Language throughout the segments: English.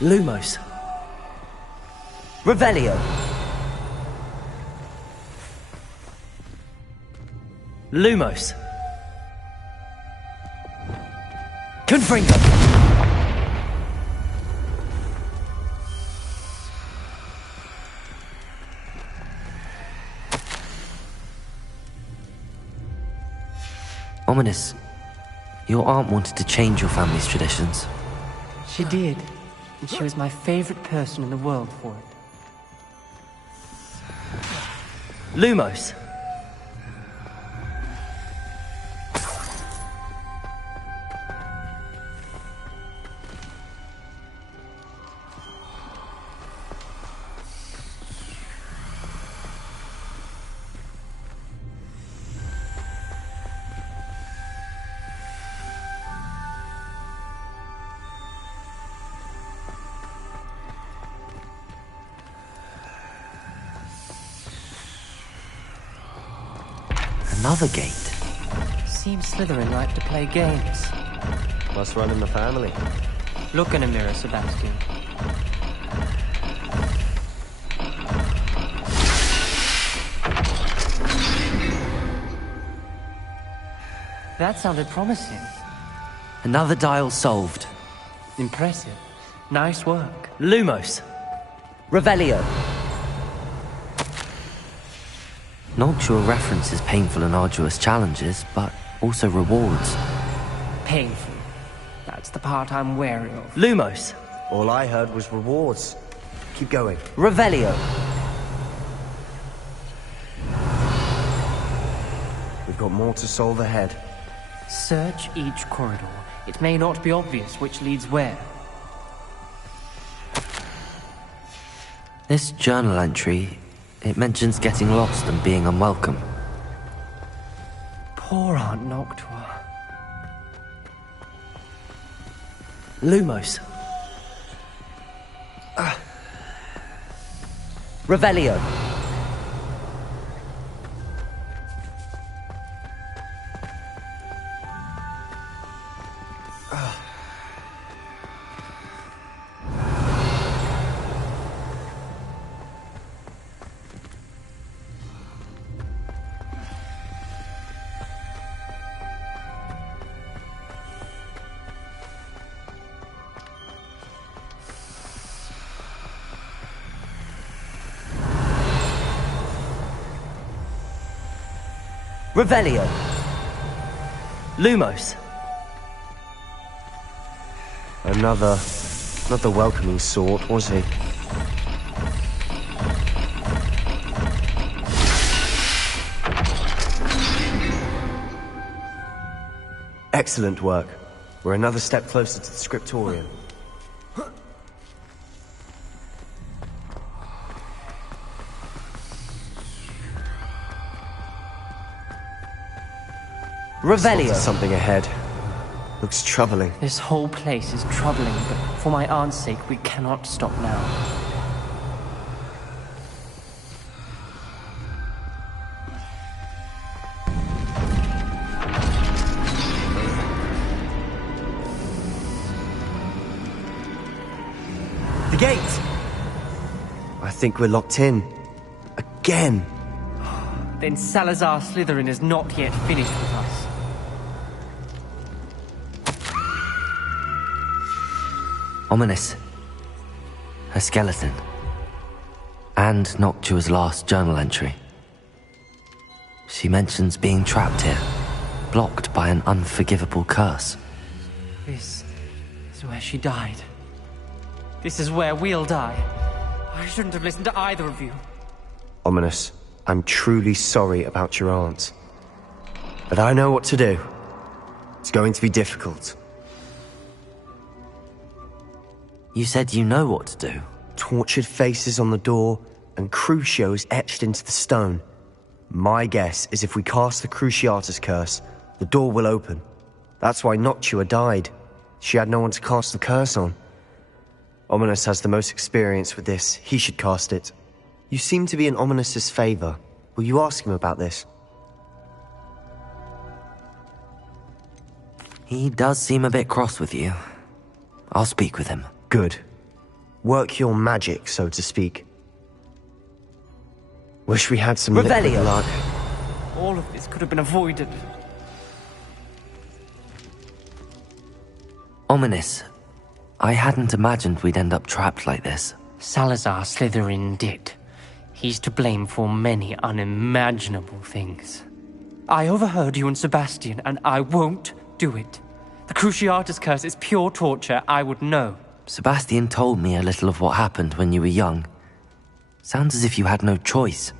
Lumos. Revelio. Lumos. Confringo. Ominous, your aunt wanted to change your family's traditions. She did, and she was my favorite person in the world for it. Lumos. Another gate. Seems Slytherin like to play games. Must run in the family. Look in a mirror, Sebastian. That sounded promising. Another dial solved. Impressive. Nice work. Lumos. Revelio. Noctua references painful and arduous challenges, but also rewards. Painful. That's the part I'm wary of. Lumos. All I heard was rewards. Keep going. Revelio. We've got more to solve ahead. Search each corridor. It may not be obvious which leads where. This journal entry, it mentions getting lost and being unwelcome. Poor Aunt Noctua. Lumos. Revelio. Revelio. Lumos. Another... not the welcoming sort, was he? Excellent work. We're another step closer to the scriptorium. Revelio. Something ahead. Looks troubling. This whole place is troubling, but for my aunt's sake, we cannot stop now. The gate! I think we're locked in. Again! Then Salazar Slytherin is not yet finished with us. Ominous. Her skeleton. And Noctua's last journal entry. She mentions being trapped here, blocked by an unforgivable curse. This is where she died. This is where we'll die. I shouldn't have listened to either of you. Ominous, I'm truly sorry about your aunt. But I know what to do. It's going to be difficult. You said you know what to do. Tortured faces on the door and Crucios etched into the stone. My guess is if we cast the Cruciatus curse, the door will open. That's why Noctua died. She had no one to cast the curse on. Ominous has the most experience with this. He should cast it. You seem to be in Ominous's favor. Will you ask him about this? He does seem a bit cross with you. I'll speak with him. Good. Work your magic, so to speak. Wish we had some liquid Revelio. luck. All of this could have been avoided. Ominous. I hadn't imagined we'd end up trapped like this. Salazar Slytherin did. He's to blame for many unimaginable things. I overheard you and Sebastian, and I won't do it. The Cruciatus Curse is pure torture, I would know. Sebastian told me a little of what happened when you were young. Sounds as if you had no choice.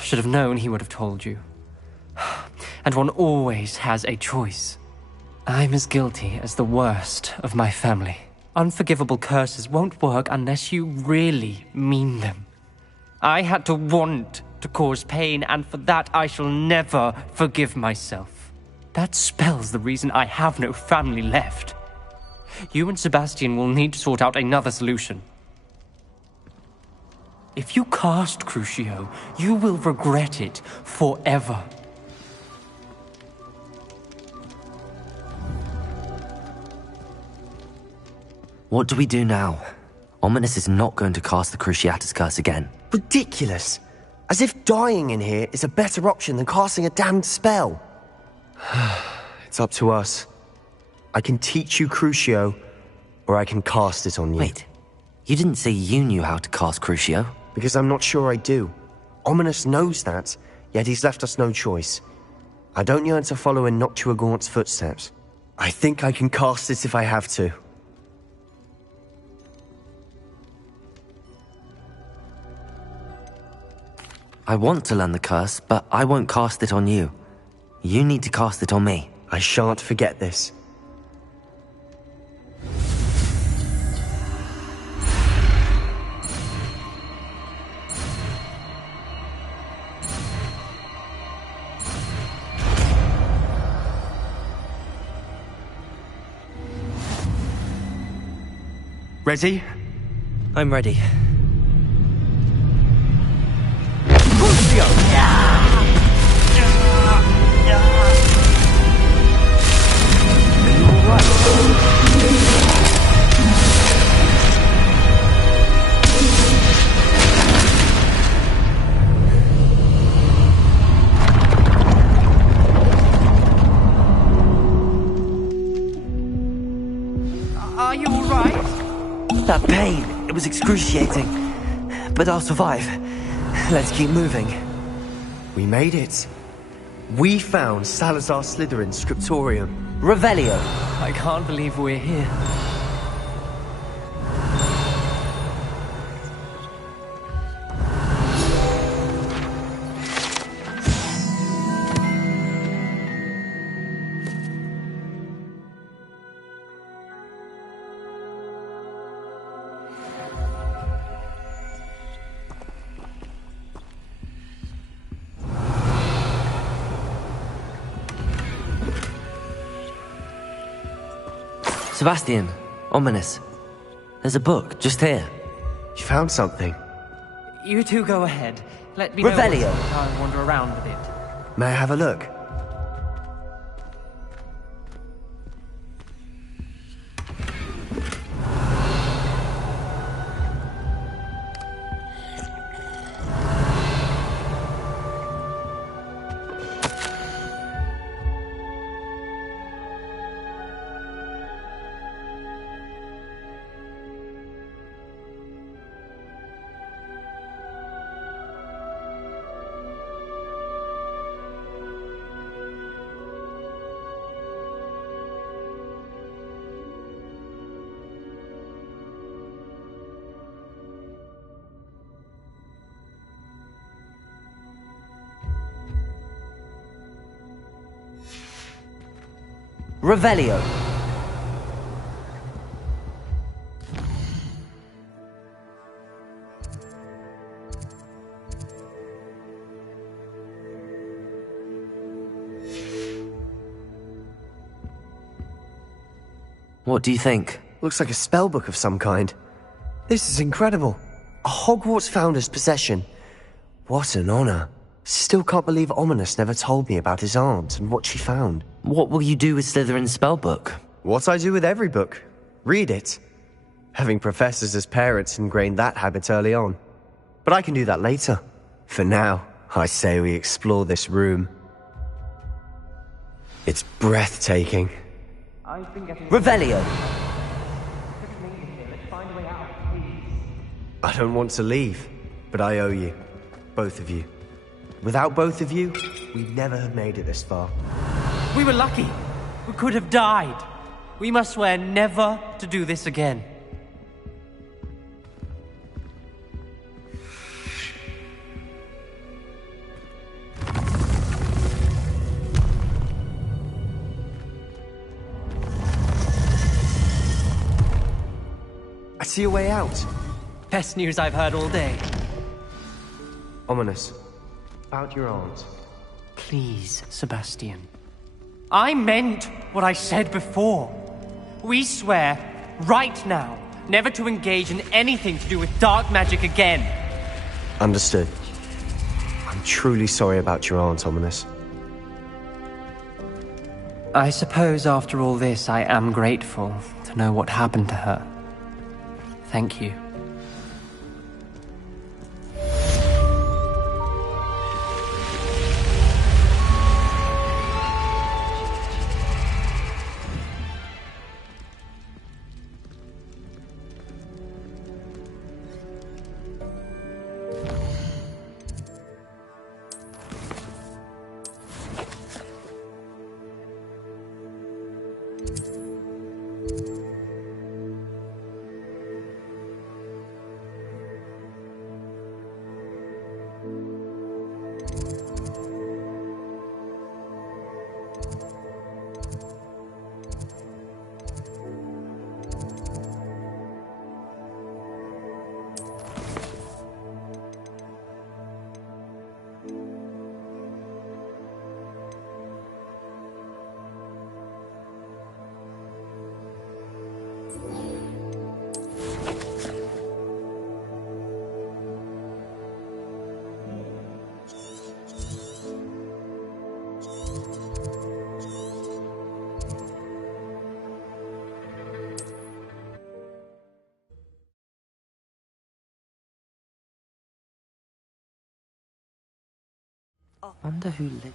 Should have known he would have told you. And one always has a choice. I'm as guilty as the worst of my family. Unforgivable curses won't work unless you really mean them. I had to want to cause pain, and for that I shall never forgive myself. That spells the reason I have no family left. You and Sebastian will need to sort out another solution. If you cast Crucio, you will regret it forever. What do we do now? Ominous is not going to cast the Cruciatus Curse again. Ridiculous. As if dying in here is a better option than casting a damned spell. It's up to us. I can teach you Crucio, or I can cast it on you. Wait, you didn't say you knew how to cast Crucio? Because I'm not sure I do. Ominous knows that, yet he's left us no choice. I don't yearn to follow in Noctua Gaunt's footsteps. I think I can cast it if I have to. I want to learn the curse, but I won't cast it on you. You need to cast it on me. I shan't forget this. Ready? I'm ready. Are you alright? That pain, it was excruciating. But I'll survive. Let's keep moving. We made it. We found Salazar Slytherin's scriptorium. Revelio. I can't believe we're here. Sebastian, Ominous. There's a book, just here. You found something. You two go ahead. Let me know Revelio. I'll wander around a bit. May I have a look? Revelio. What do you think? Looks like a spellbook of some kind. This is incredible. A Hogwarts founder's possession. What an honor. Still can't believe Ominous never told me about his aunt and what she found. What will you do with Slytherin's spellbook? What I do with every book. Read it. Having professors as parents ingrained that habit early on. But I can do that later. For now, I say we explore this room. It's breathtaking. Revelio. I don't want to leave, but I owe you. Both of you. Without both of you, we'd never have made it this far. We were lucky. We could have died. We must swear never to do this again. I see a way out. Best news I've heard all day. Ominous. About your aunt. Please, Sebastian. I meant what I said before. We swear, right now, never to engage in anything to do with dark magic again. Understood. I'm truly sorry about your aunt, Ominous. I suppose after all this, I am grateful to know what happened to her. Thank you. Wonder who lit.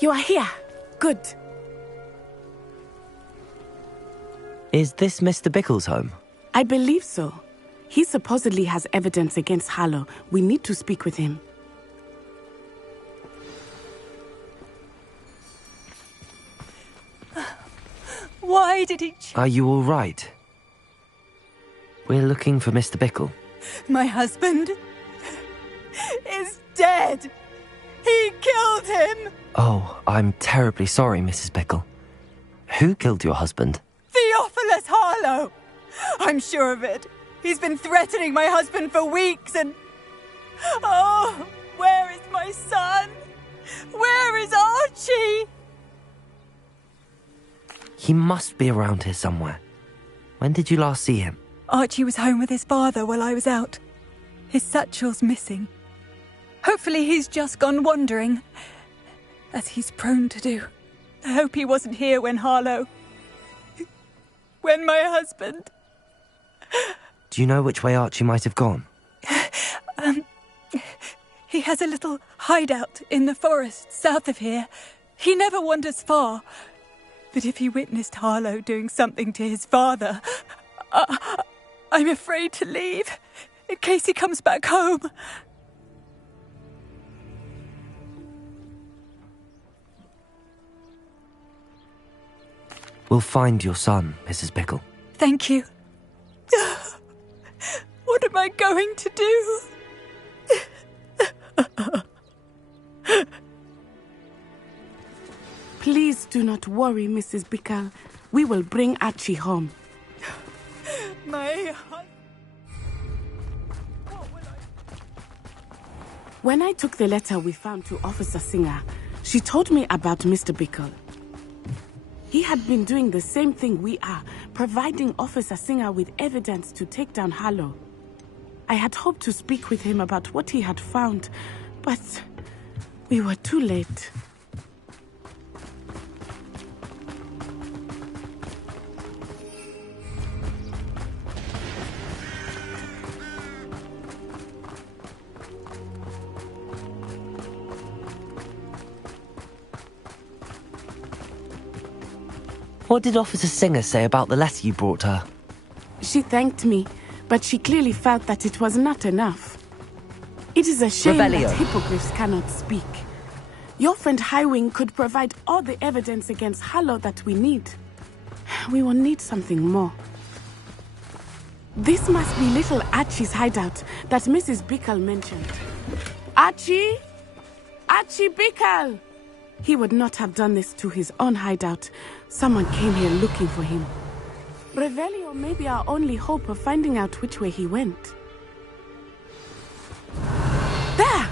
You are here. Good. Is this Mr. Bickle's home? I believe so. He supposedly has evidence against Harlow. We need to speak with him. Why did he Are you all right? We're looking for Mr. Bickle. My husband is dead. He killed him. Oh, I'm terribly sorry, Mrs. Bickle. Who killed your husband? Theophilus Harlow. I'm sure of it. He's been threatening my husband for weeks and... Oh, where is my son? Where is Archie? He must be around here somewhere. When did you last see him? Archie was home with his father while I was out. His satchel's missing. Hopefully he's just gone wandering, as he's prone to do. I hope he wasn't here when Harlow... when my husband... Do you know which way Archie might have gone? He has a little hideout in the forest south of here. He never wanders far. But if he witnessed Harlow doing something to his father, I'm afraid to leave, in case he comes back home. We'll find your son, Mrs. Bickle. Thank you. What am I going to do? Please do not worry, Mrs. Bickle. We will bring Archie home. My... When I took the letter we found to Officer Singer, she told me about Mr. Bickle. He had been doing the same thing we are, providing Officer Singer with evidence to take down Harlow. I had hoped to speak with him about what he had found, but We were too late. What did Officer Singer say about the letter you brought her? She thanked me, but she clearly felt that it was not enough. It is a shame Revelio. that hippogriffs cannot speak. Your friend Highwing could provide all the evidence against Harlow that we need. We will need something more. This must be little Archie's hideout that Mrs. Bickle mentioned. Archie? Archie Bickle! He would not have done this to his own hideout. Someone came here looking for him. Revelio may be our only hope of finding out which way he went. There!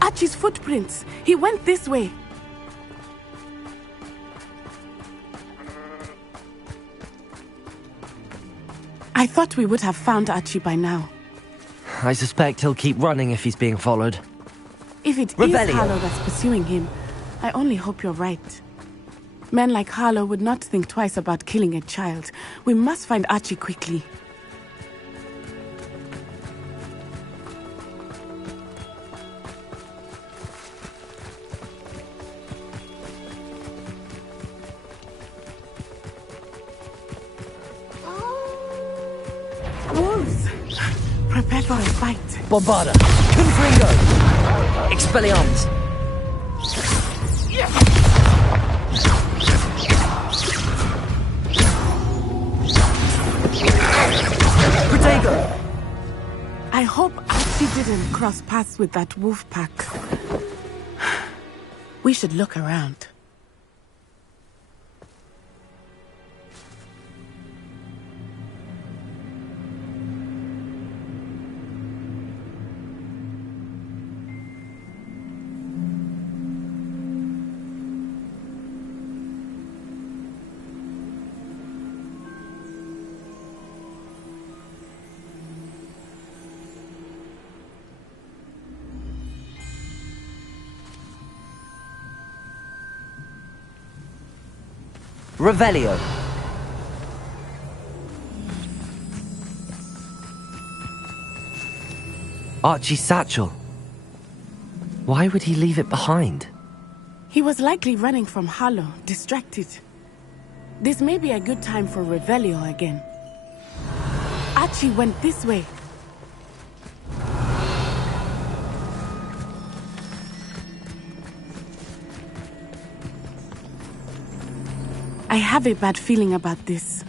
Archie's footprints. He went this way. I thought we would have found Archie by now. I suspect he'll keep running if he's being followed. If it Revelio. is Harlow that's pursuing him, I only hope you're right. Men like Harlow would not think twice about killing a child. We must find Archie quickly. Wolves! Prepare for a fight. Bombarda! Confringo! Expelliarmus! Protego! I hope Archie didn't cross paths with that wolf pack. We should look around. Revelio. Archie's satchel. Why would he leave it behind? He was likely running from Harlow, distracted. This may be a good time for Revelio again. Archie went this way. I have a bad feeling about this.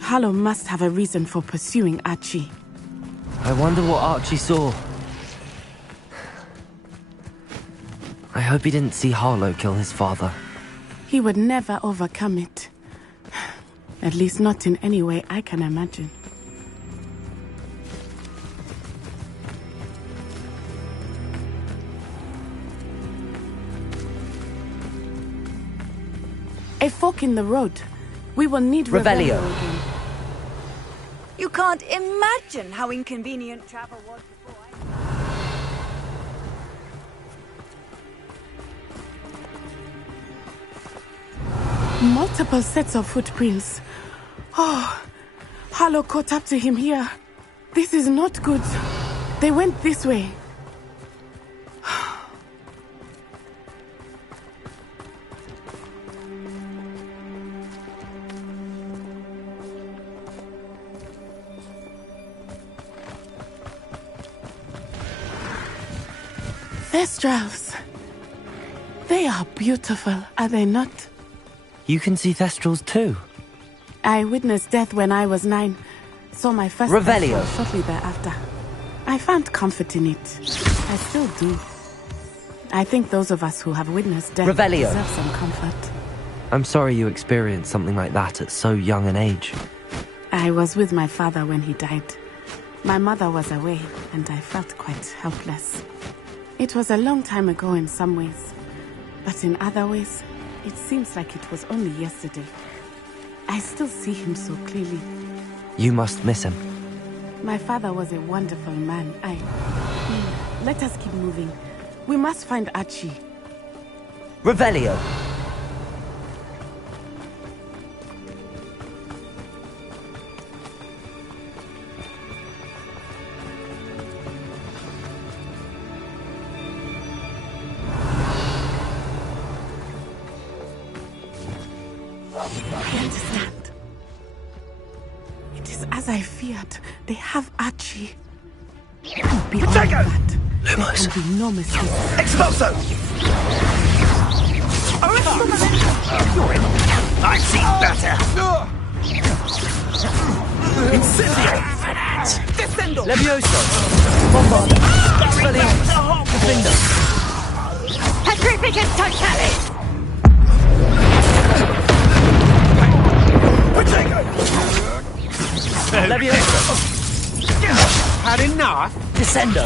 Harlow must have a reason for pursuing Archie. I wonder what Archie saw. I hope he didn't see Harlow kill his father. He would never overcome it. At least not in any way I can imagine. A fork in the road. We will need Revelio. Revelio again. You can't imagine how inconvenient travel was before Multiple sets of footprints. Oh, Harlow caught up to him here. This is not good. They went this way. Thestrals. They are beautiful, are they not? You can see Thestrals too. I witnessed death when I was 9. Saw my first Revelio. Thestral shortly thereafter. I found comfort in it. I still do. I think those of us who have witnessed death Revelio. deserve some comfort. I'm sorry you experienced something like that at so young an age. I was with my father when he died. My mother was away, and I felt quite helpless. It was a long time ago in some ways, but in other ways, it seems like it was only yesterday. I still see him so clearly. You must miss him. My father was a wonderful man. Let us keep moving. We must find Archie. Revelio. I understand. It is as I feared. They have Archie. Beyond that, there can be no mistake. Expulso! I've seen better! Incendio! Descendo! Levioso. Bombard. Expelliarmus. Defender. Petrificus Totalis! Levioso. Had enough? Descendo.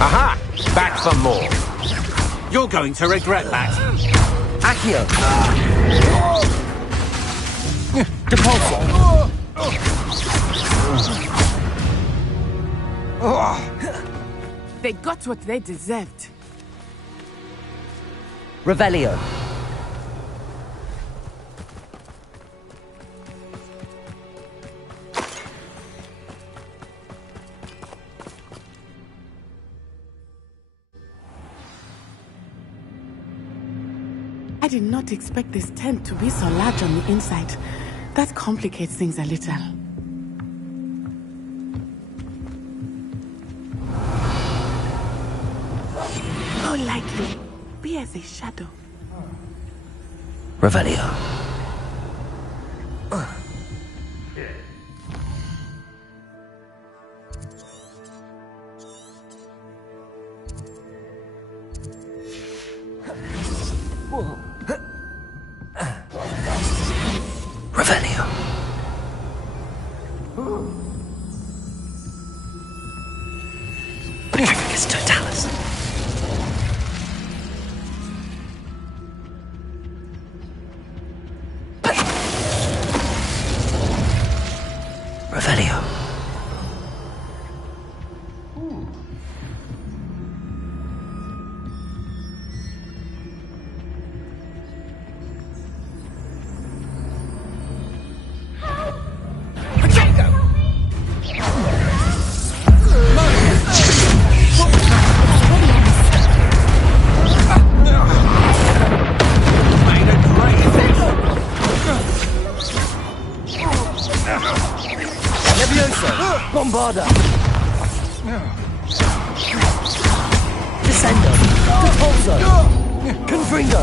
Aha! Back for more. You're going to regret that. Accio. Depulso. They got what they deserved. Revelio. I did not expect this tent to be so large on the inside. That complicates things a little. Go lightly. Be as a shadow. Revelio. Revelio. Petrificus Totalis. Revelio. Bombarda. Descendo. Depulso. Confringo.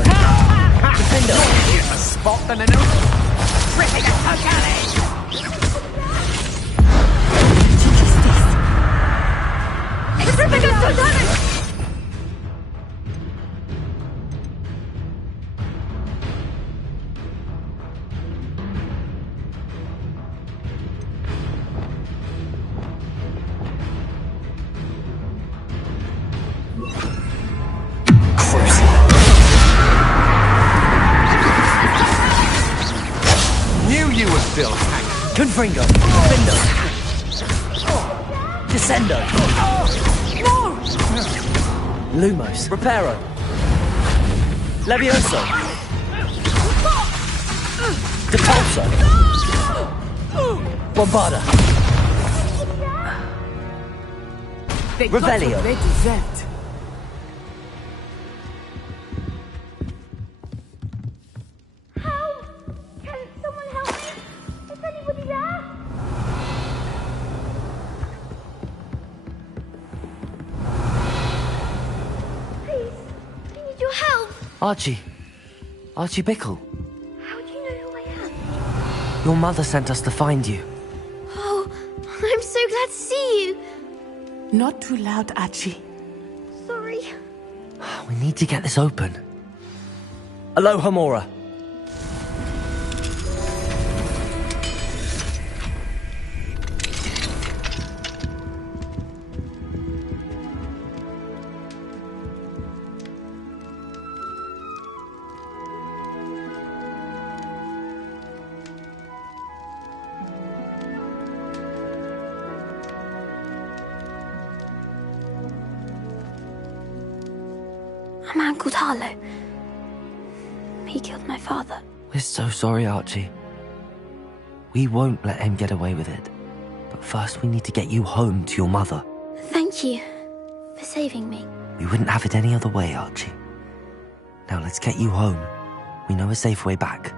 Defender. Spot the maneuver. Still hanging. Confringo. Defender. Descendo. Lumos. Reparo. Levioso. Depulso. Bombarda. They got Revelio. what they deserved. Archie Bickle. How do you know who I am? Your mother sent us to find you. Oh, I'm so glad to see you. Not too loud, Archie. Sorry. We need to get this open. Aloha Mora. A man called Harlow. killed my father. We're so sorry, Archie. We won't let him get away with it. But first we need to get you home to your mother. Thank you for saving me. We wouldn't have it any other way, Archie. Now let's get you home. We know a safe way back.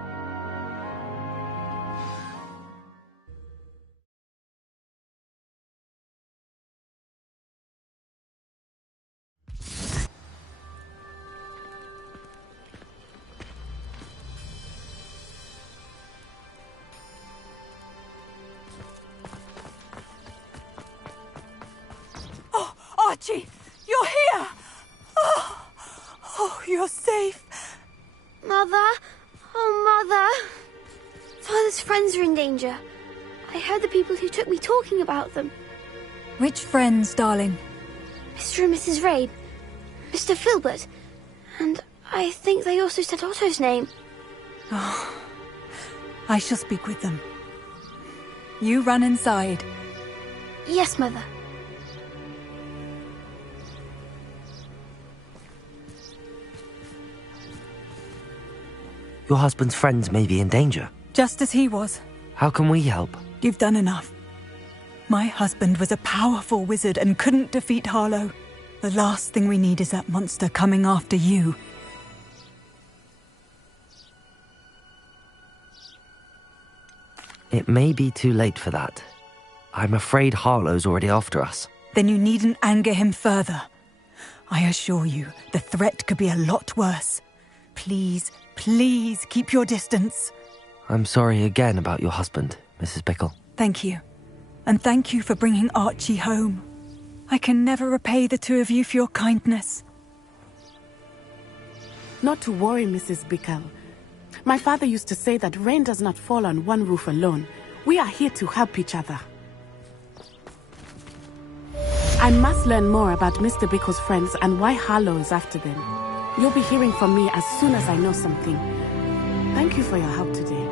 Archie, you're here! Oh, you're safe. Mother! Oh, Mother! Father's friends are in danger. I heard the people who took me talking about them. Which friends, darling? Mr. and Mrs. Rabe, Mr. Filbert, and I think they also said Otto's name. Oh, I shall speak with them. You run inside. Yes, Mother. Your husband's friends may be in danger. Just as he was. How can we help? You've done enough. My husband was a powerful wizard and couldn't defeat Harlow. The last thing we need is that monster coming after you. It may be too late for that. I'm afraid Harlow's already after us. Then you needn't anger him further. I assure you, the threat could be a lot worse. Please, please keep your distance. I'm sorry again about your husband, Mrs. Bickle. Thank you. And thank you for bringing Archie home. I can never repay the two of you for your kindness. Not to worry, Mrs. Bickle. My father used to say that rain does not fall on one roof alone. We are here to help each other. I must learn more about Mr. Bickle's friends and why Harlow is after them. You'll be hearing from me as soon as I know something. Thank you for your help today.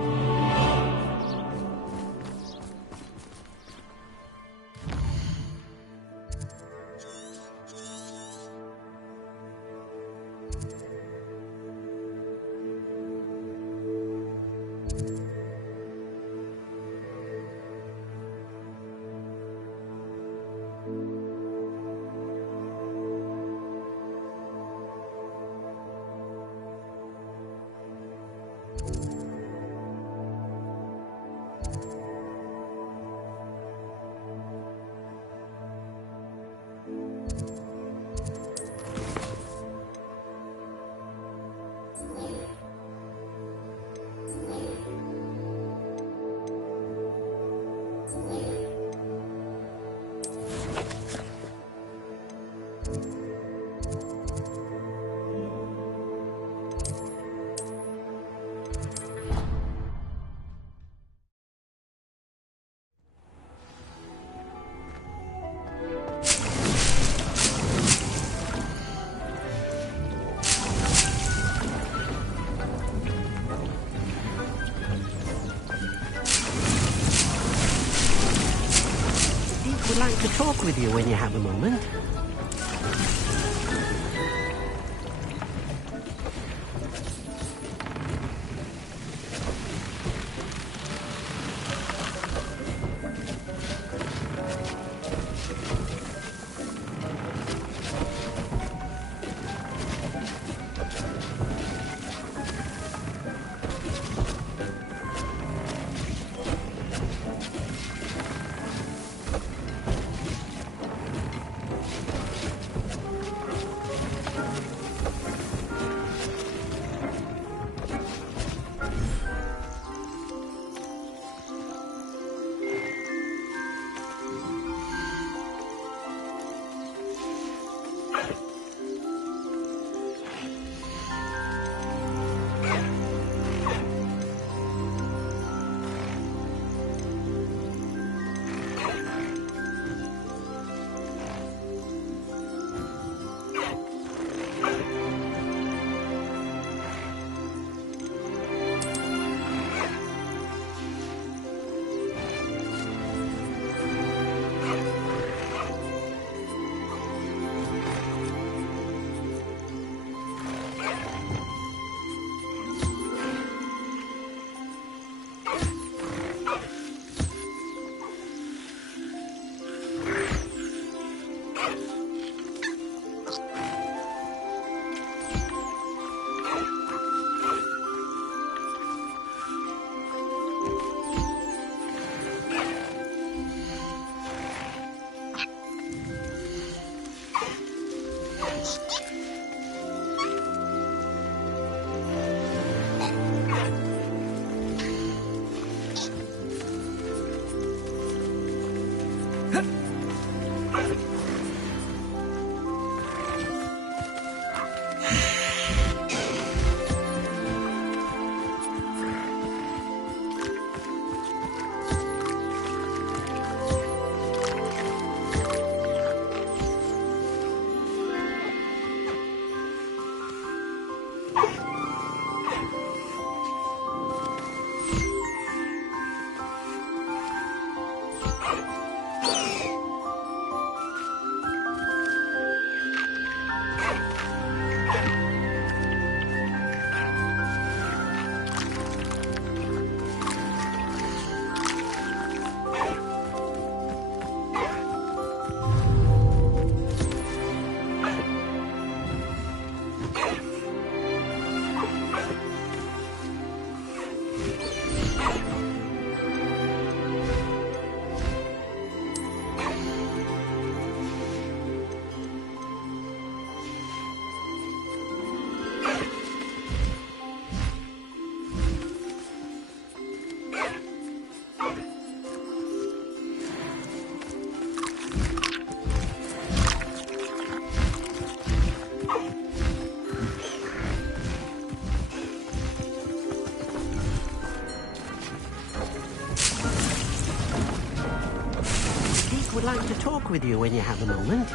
Would like to talk with you when you have a moment. Would like to talk with you when you have a moment.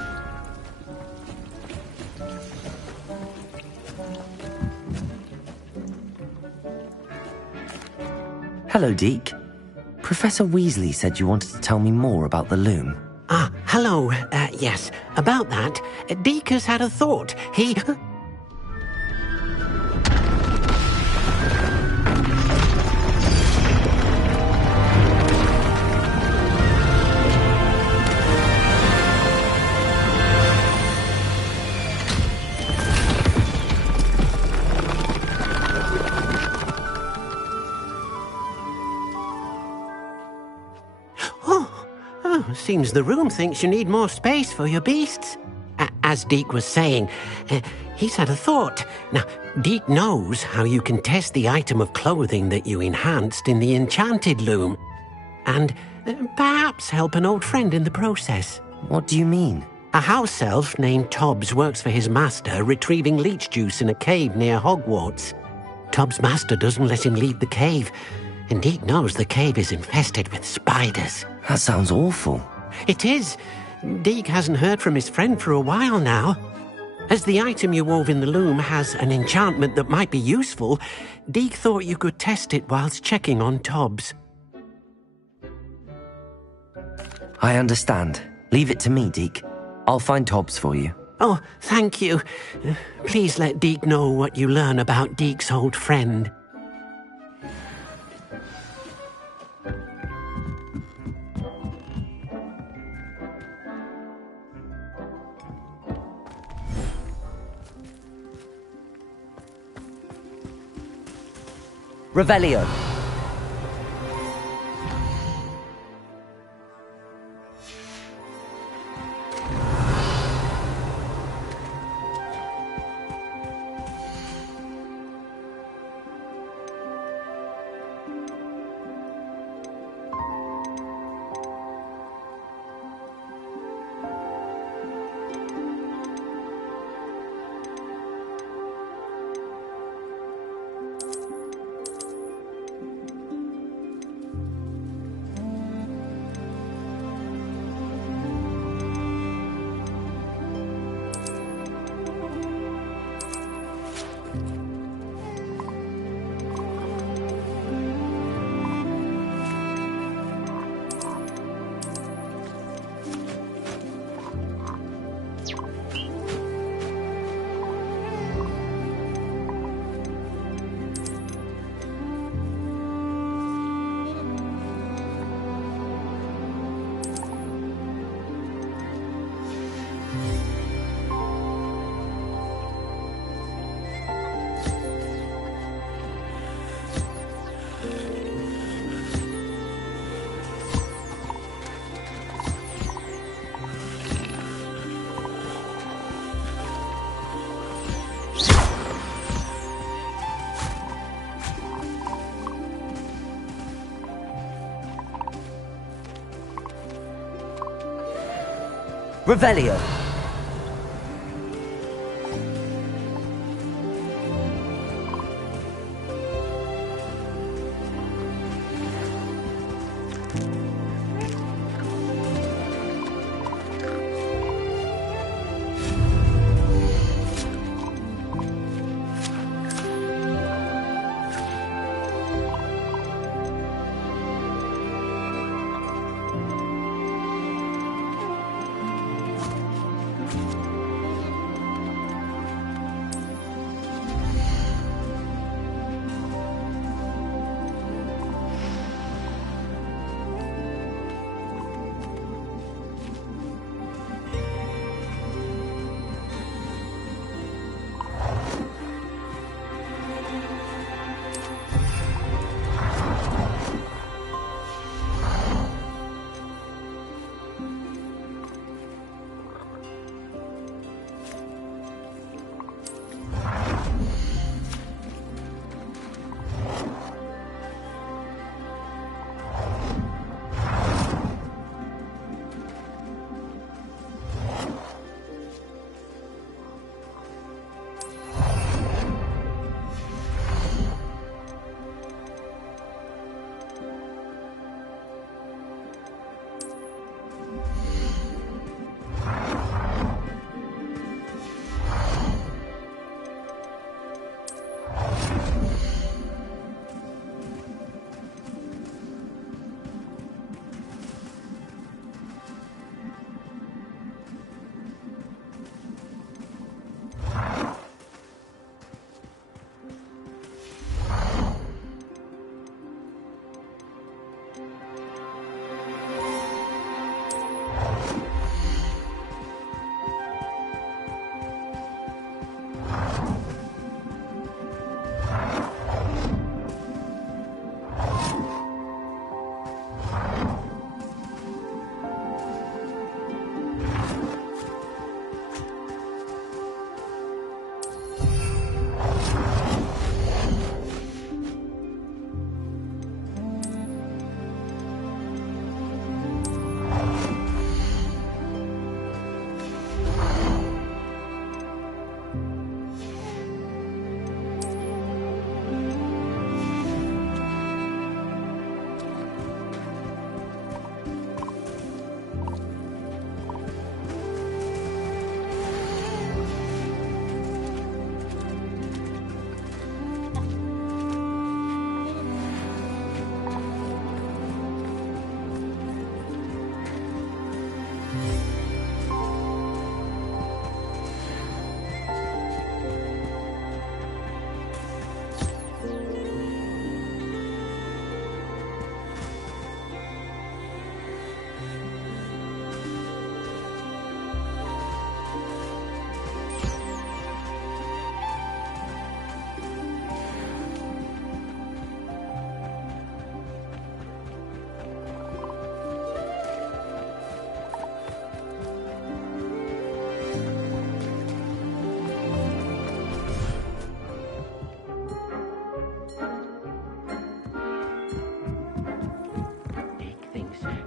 Hello, Deke. Professor Weasley said you wanted to tell me more about the loom. Ah, hello. Yes, about that. Deke has had a thought. He... Seems the room thinks you need more space for your beasts. As Deke was saying, he's had a thought. Now, Deke knows how you can test the item of clothing that you enhanced in the enchanted loom. And perhaps help an old friend in the process. What do you mean? A house elf named Tobbs works for his master, retrieving leech juice in a cave near Hogwarts. Tobbs' master doesn't let him leave the cave, and Deke knows the cave is infested with spiders. That sounds awful. It is. Deke hasn't heard from his friend for a while now. As the item you wove in the loom has an enchantment that might be useful, Deke thought you could test it whilst checking on Tobbs. I understand. Leave it to me, Deke. I'll find Tobbs for you. Oh, thank you. Please let Deke know what you learn about Deke's old friend. Revelio. Revelio.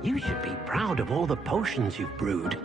You should be proud of all the potions you've brewed.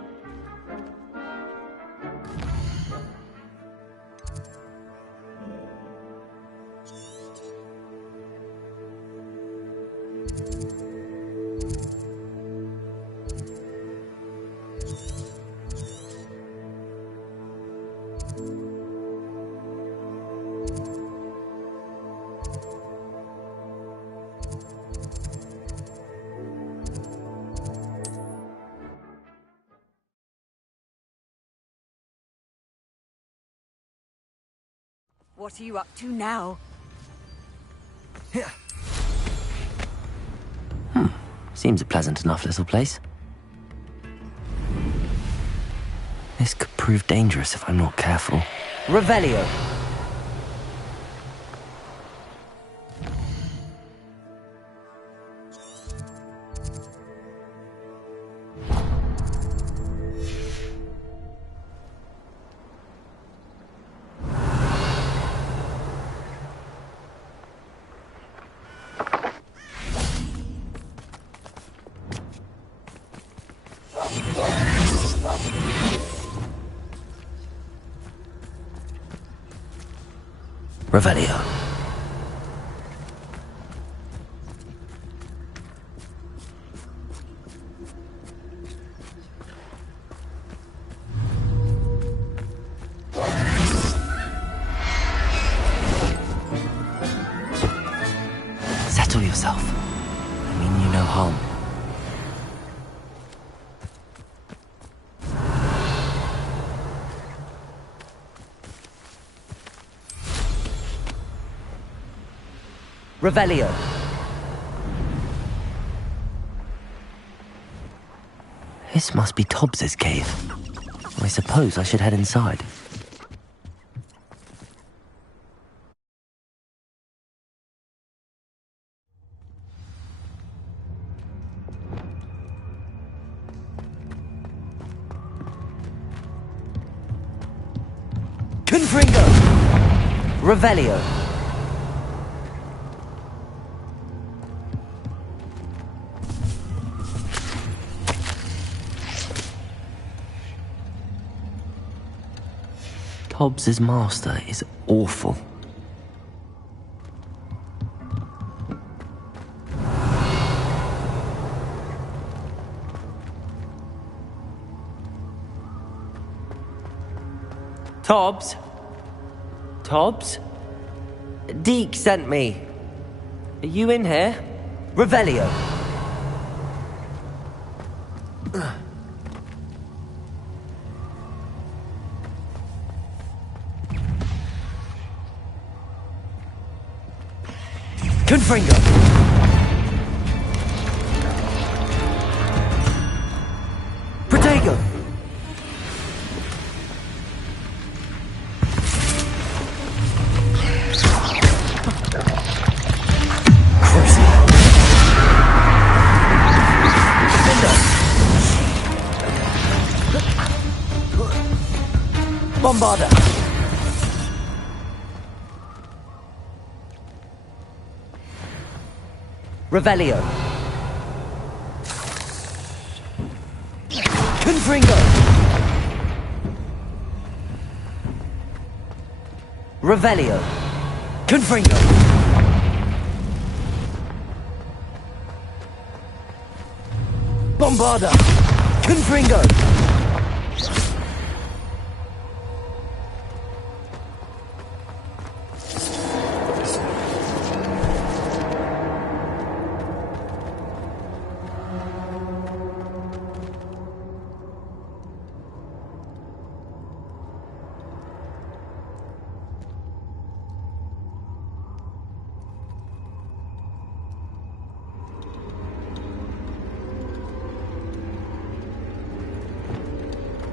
What are you up to now? Seems a pleasant enough little place. This could prove dangerous if I'm not careful. Revelio. Revelio. Settle yourself. I mean you no harm. Revelio. This must be Tobbs's cave. I suppose I should head inside. Confringo. Revelio. Tobbs's master is awful. Tobbs? Tobbs? Deke sent me. Are you in here? Revelio. Confringo. Protego. Bombarda. Revelio. Confringo. Revelio. Confringo. Bombarda. Confringo.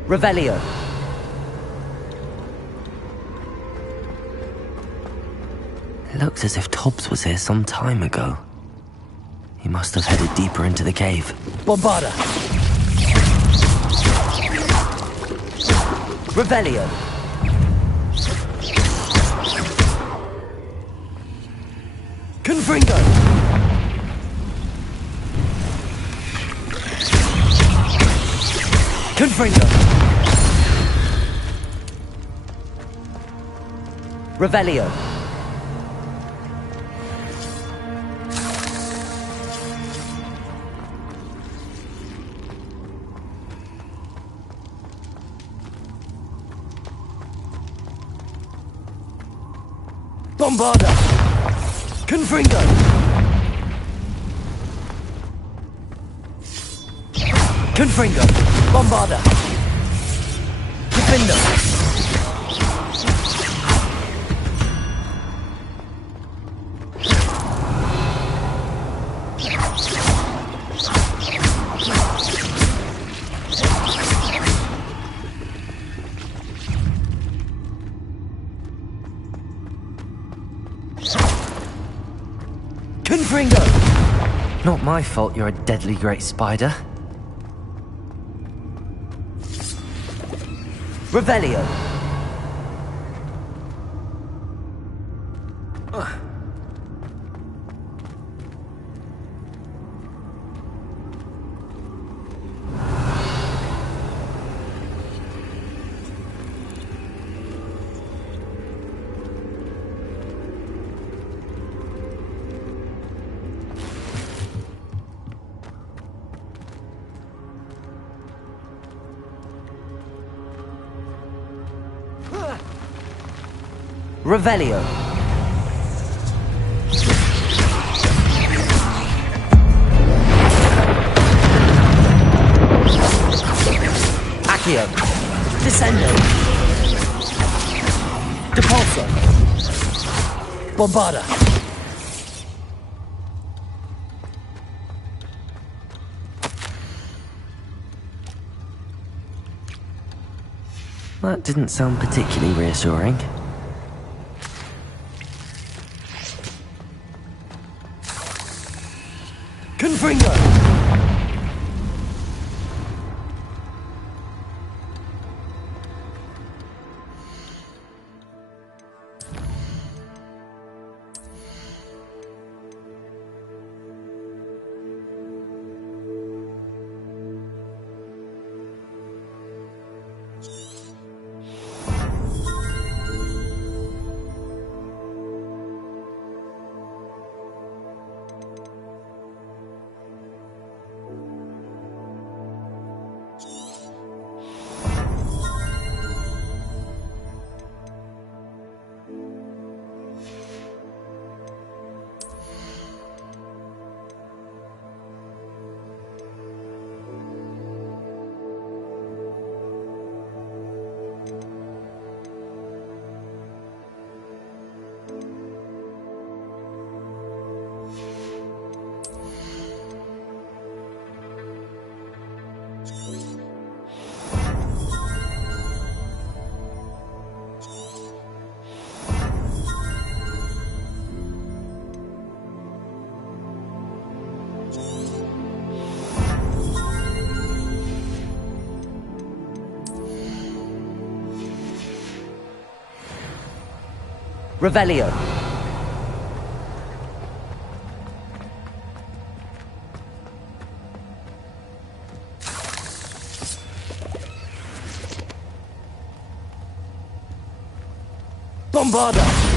Revelio. It looks as if Tobbs was here some time ago. He must have headed deeper into the cave. Bombarda. Revelio. Confringo. Confringo. Revelio. Bombarda. Confringo. Confringo. Bombarda. Defender. Confringo. Not my fault you're a deadly great spider. Revelio. Revelio. Accio. Descendo. Depulso. Bombarda. That didn't sound particularly reassuring. Confringo. Revelio. Bombarda.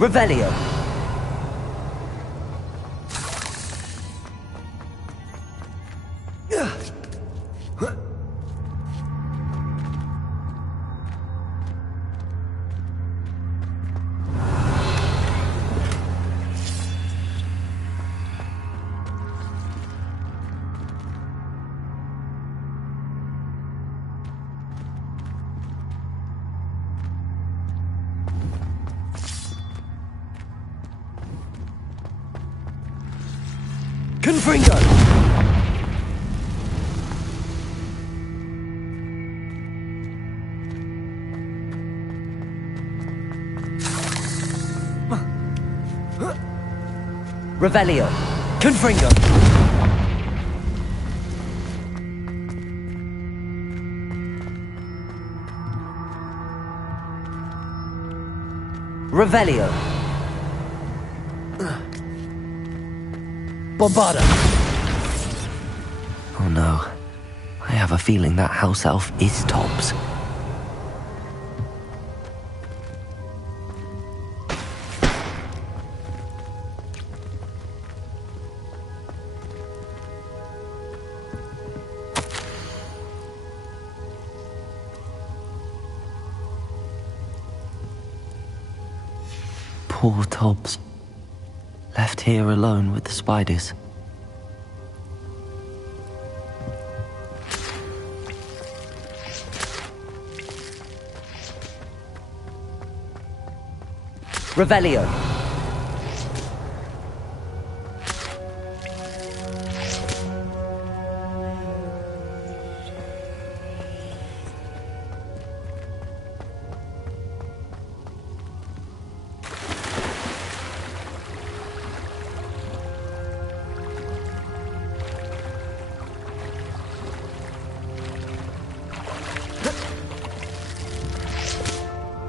Revelio. Confringo! Revelio. Confringo. Revelio. Bombarda. Oh no. I have a feeling that house elf is Tobbs. Poor Tobbs. Left here alone with the spiders. Revelio.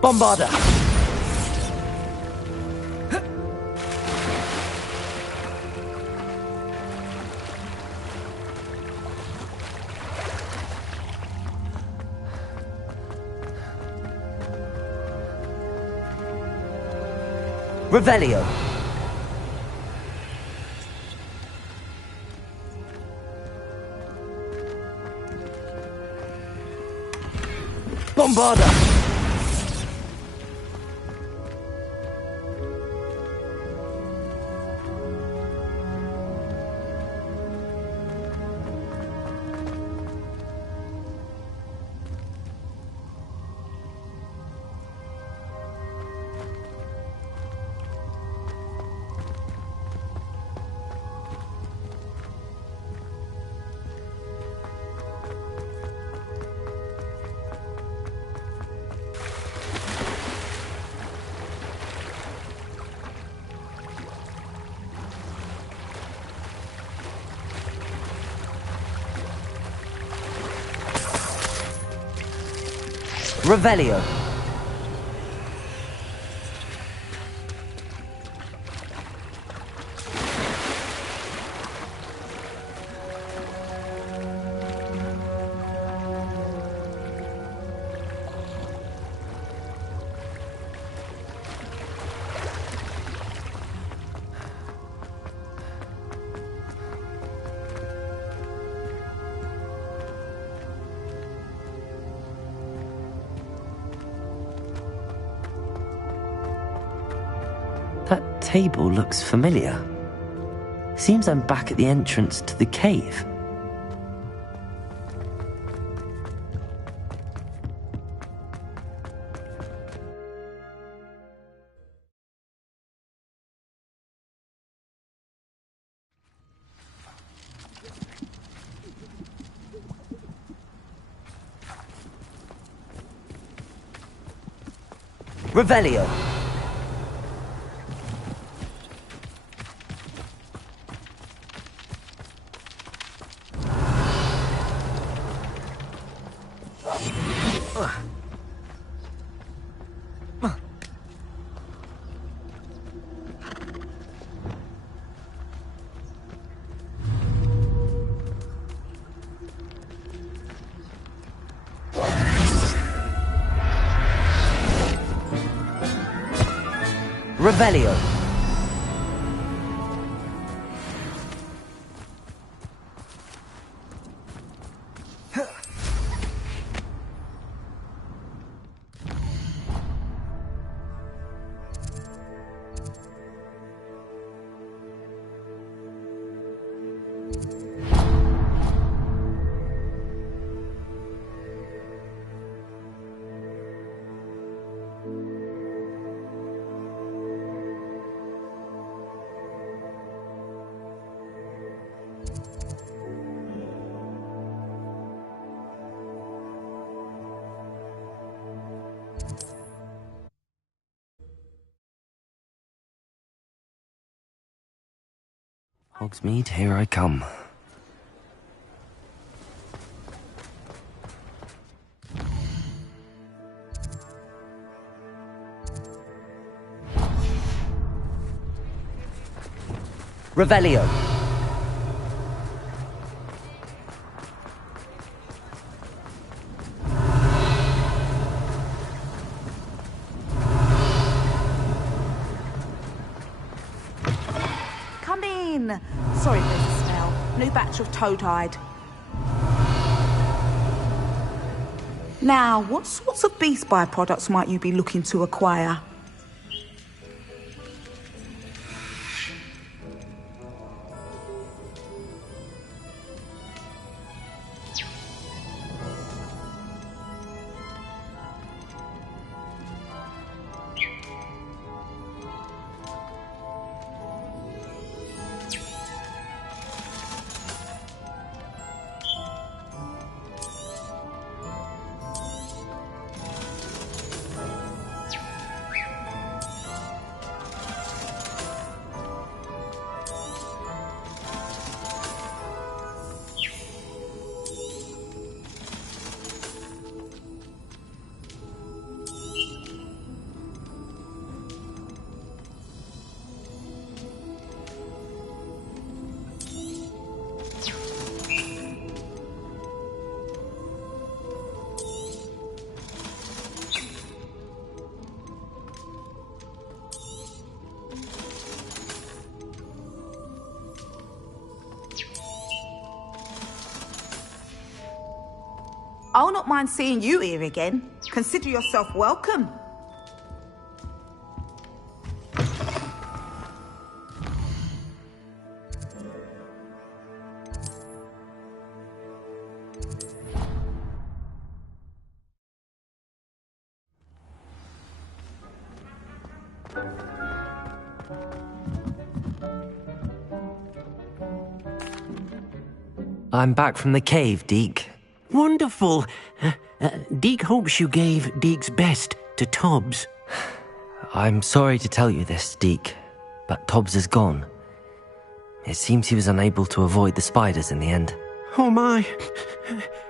Bombarda. Revelio. Bombarda. Revelio. That table looks familiar. Seems I'm back at the entrance to the cave. Revelio. Revelio. Hogsmeade, here I come. Revelio. Come in. Sorry for the smell. New batch of toad-hide. Now, what sorts of beast byproducts might you be looking to acquire? not mind seeing you here again. Consider yourself welcome. I'm back from the cave, Deke. Wonderful. Deke hopes you gave Deke's best to Tobbs. I'm sorry to tell you this, Deke, but Tobbs is gone. It seems he was unable to avoid the spiders in the end. Oh my.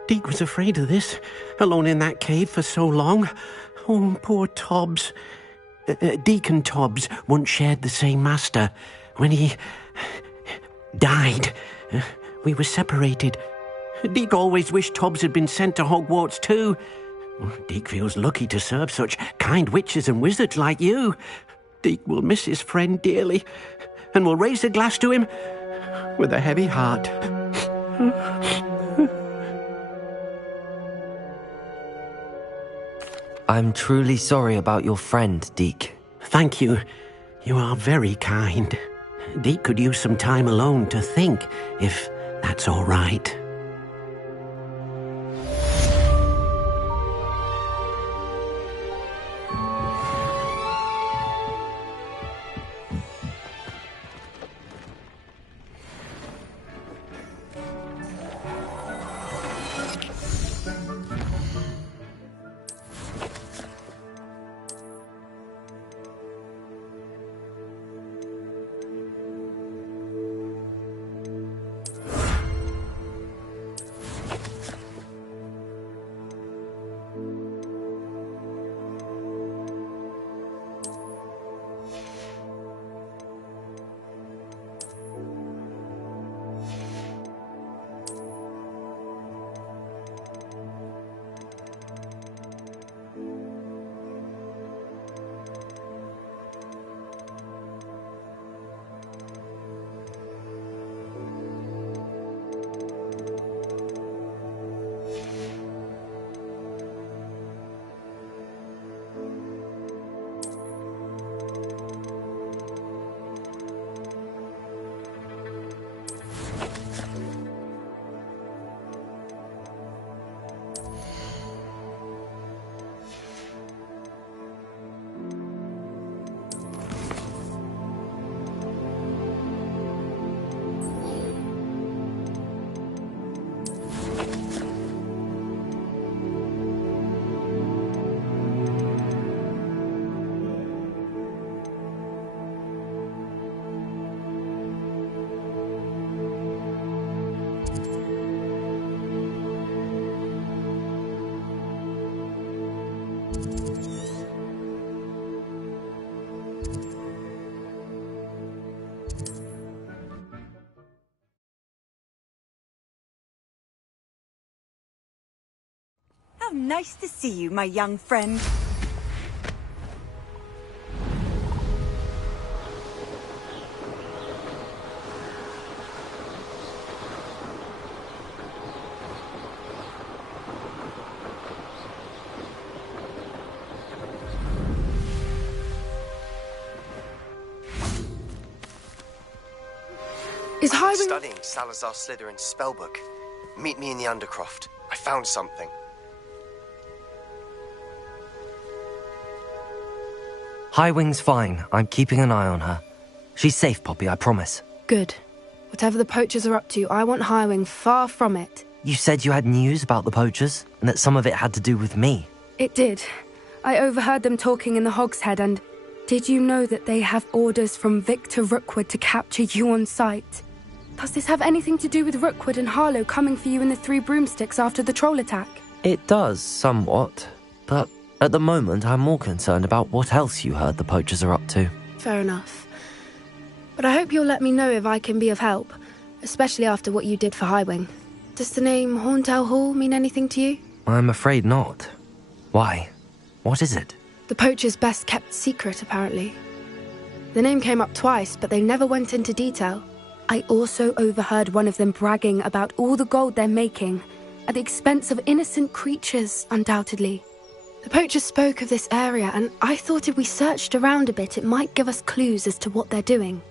Deke was afraid of this, alone in that cave for so long. Oh, poor Tobbs. Deke and Tobbs once shared the same master. When he died, we were separated. Deke always wished Tobbs had been sent to Hogwarts too. Deke feels lucky to serve such kind witches and wizards like you. Deke will miss his friend dearly, and will raise a glass to him with a heavy heart. I'm truly sorry about your friend, Deke. Thank you. You are very kind. Deke could use some time alone to think, if that's all right. How nice to see you, my young friend. Is Highwing... Studying Salazar Slytherin's spellbook. Meet me in the Undercroft. I found something. Highwing's fine. I'm keeping an eye on her. She's safe, Poppy, I promise. Good. Whatever the poachers are up to, I want Highwing far from it. You said you had news about the poachers, and that some of it had to do with me. It did. I overheard them talking in the Hogshead, and did you know that they have orders from Victor Rookwood to capture you on sight? Does this have anything to do with Rookwood and Harlow coming for you in the Three Broomsticks after the troll attack? It does, somewhat. But at the moment, I'm more concerned about what else you heard the poachers are up to. Fair enough. But I hope you'll let me know if I can be of help, especially after what you did for Highwing. Does the name Horntail Hall mean anything to you? I'm afraid not. Why? What is it? The poachers' best kept secret, apparently. The name came up twice, but they never went into detail. I also overheard one of them bragging about all the gold they're making, at the expense of innocent creatures, undoubtedly. The poachers spoke of this area, and I thought if we searched around a bit, it might give us clues as to what they're doing.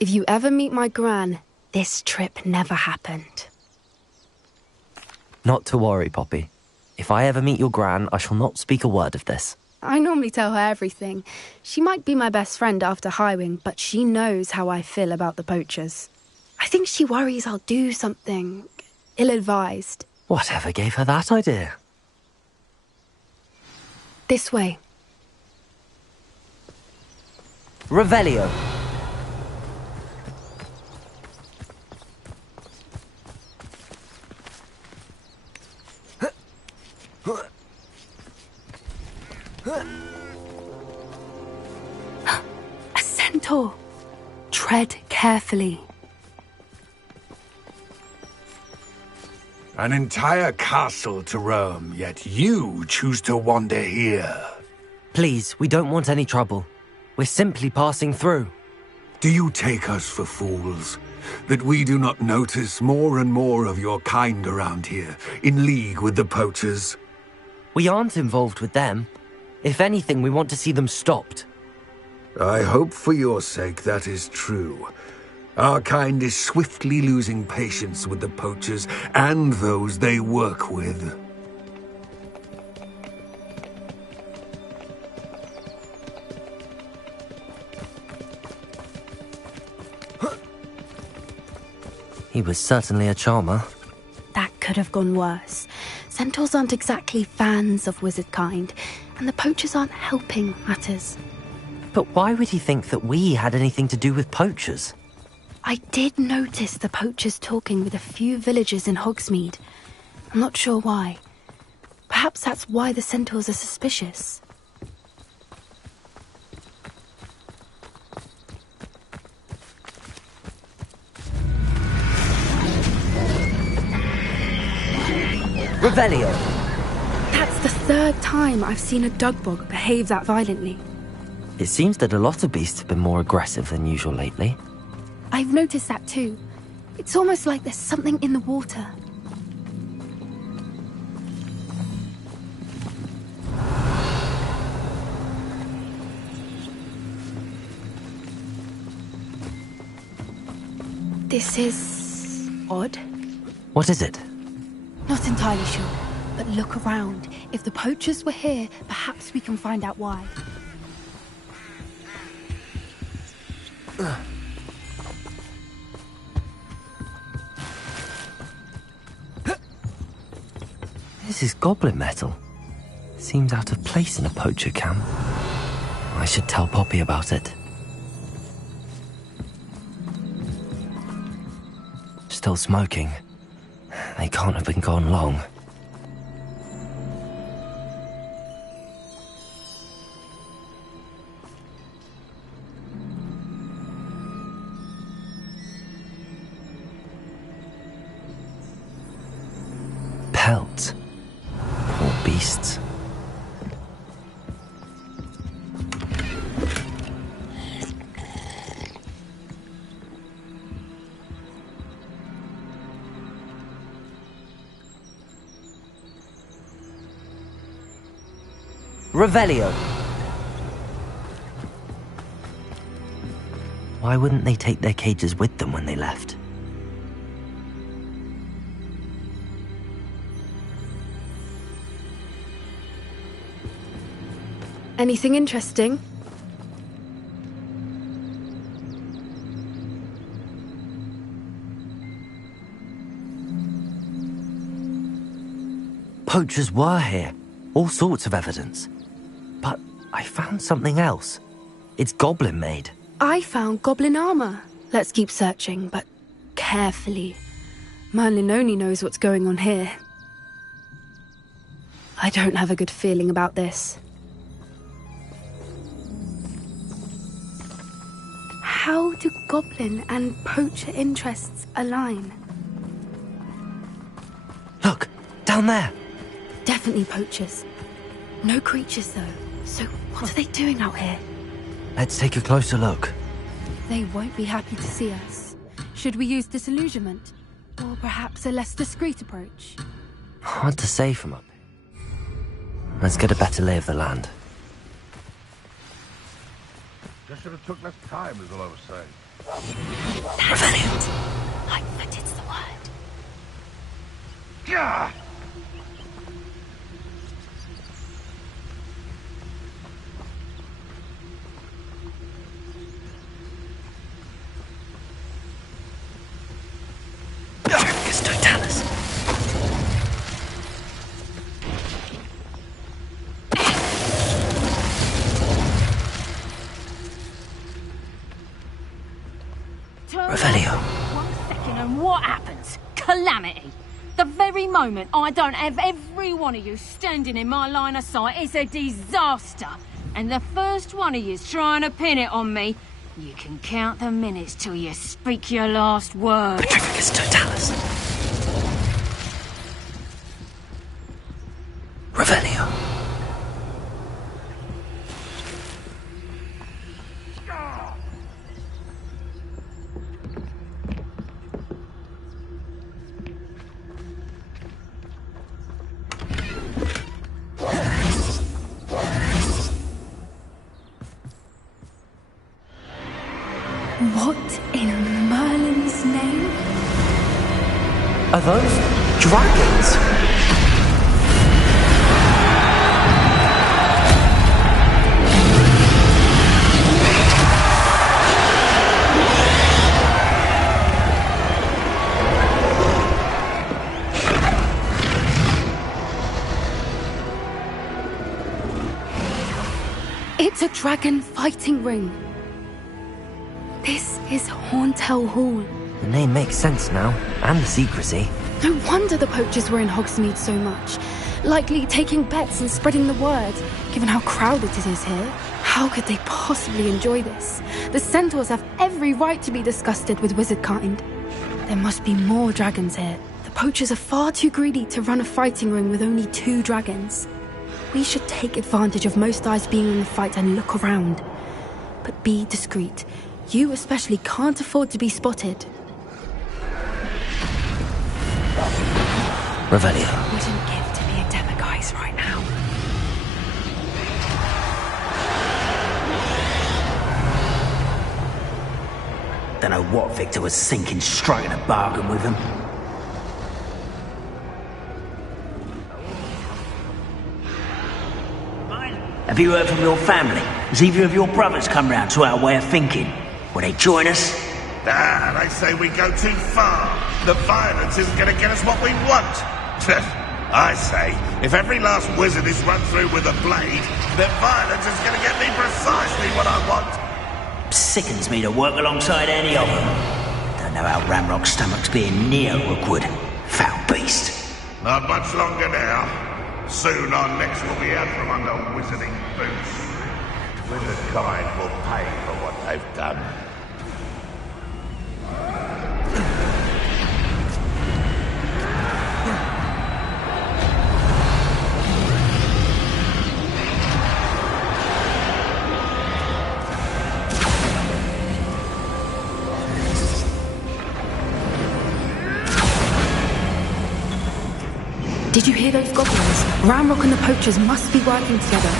If you ever meet my gran, this trip never happened. Not to worry, Poppy. If I ever meet your gran, I shall not speak a word of this. I normally tell her everything. She might be my best friend after Highwing, but she knows how I feel about the poachers. I think she worries I'll do something ill-advised. Whatever gave her that idea? This way. Revelio. A centaur. Tread carefully. An entire castle to roam, yet you choose to wander here. Please, we don't want any trouble. We're simply passing through. Do you take us for fools? That we do not notice more and more of your kind around here, in league with the poachers? We aren't involved with them. If anything, we want to see them stopped. I hope for your sake that is true. Our kind is swiftly losing patience with the poachers and those they work with. He was certainly a charmer. That could have gone worse. Centaurs aren't exactly fans of wizard kind, and the poachers aren't helping matters. But why would he think that we had anything to do with poachers? I did notice the poachers talking with a few villagers in Hogsmeade. I'm not sure why. Perhaps that's why the centaurs are suspicious. Revelio. That's the third time I've seen a dugbog behave that violently. It seems that a lot of beasts have been more aggressive than usual lately. I've noticed that too. It's almost like there's something in the water. This is odd. What is it? Not entirely sure, but look around. If the poachers were here, perhaps we can find out why. This is goblin metal. Seems out of place in a poacher camp. I should tell Poppy about it. Still smoking. They can't have been gone long. Pelt. Poor beasts. Revelio. Why wouldn't they take their cages with them when they left? Anything interesting? Poachers were here. All sorts of evidence. But I found something else. It's goblin made. I found goblin armor. Let's keep searching, but carefully. Merlin only knows what's going on here. I don't have a good feeling about this. How do goblin and poacher interests align? Look, down there. Definitely poachers. No creatures, though. So what are they doing out here? Let's take a closer look. They won't be happy to see us. Should we use disillusionment? Or perhaps a less discreet approach? Hard to say from up here. Let's get a better lay of the land. Just should have took less time, is all I was saying. That's it. Light-footed's the word. Gah! Revelio. 1 second and what happens? Calamity. The very moment I don't have every one of you standing in my line of sight, it's a disaster. And the first one of you's trying to pin it on me, you can count the minutes till you speak your last word. Petrificus totalis. Revelio. What in Merlin's name? Are those dragons? It's a dragon fighting ring. This is Horntail Hall. The name makes sense now, and the secrecy. No wonder the poachers were in Hogsmeade so much. Likely taking bets and spreading the word, given how crowded it is here. How could they possibly enjoy this? The centaurs have every right to be disgusted with wizard kind. There must be more dragons here. The poachers are far too greedy to run a fighting ring with only 2 dragons. We should take advantage of most eyes being in the fight and look around. But be discreet. You especially can't afford to be spotted. Revelio. Wouldn't give to be a demiguise right now. Don't know what Victor was thinking, striking a bargain with him. Have you heard from your family? Has either of your brothers come round to our way of thinking? Will they join us? Ah, they say we go too far. The violence isn't going to get us what we want. I say, if every last wizard is run through with a blade, then violence is going to get me precisely what I want. Sickens me to work alongside any of them. Don't know how Ramrock's stomach's being near Rookwood. Foul beast. Not much longer now. Soon our necks will be out from under wizarding boots. Wizard kind will pay for what they've done. Did you hear those goblins? Ramrock and the poachers must be working together.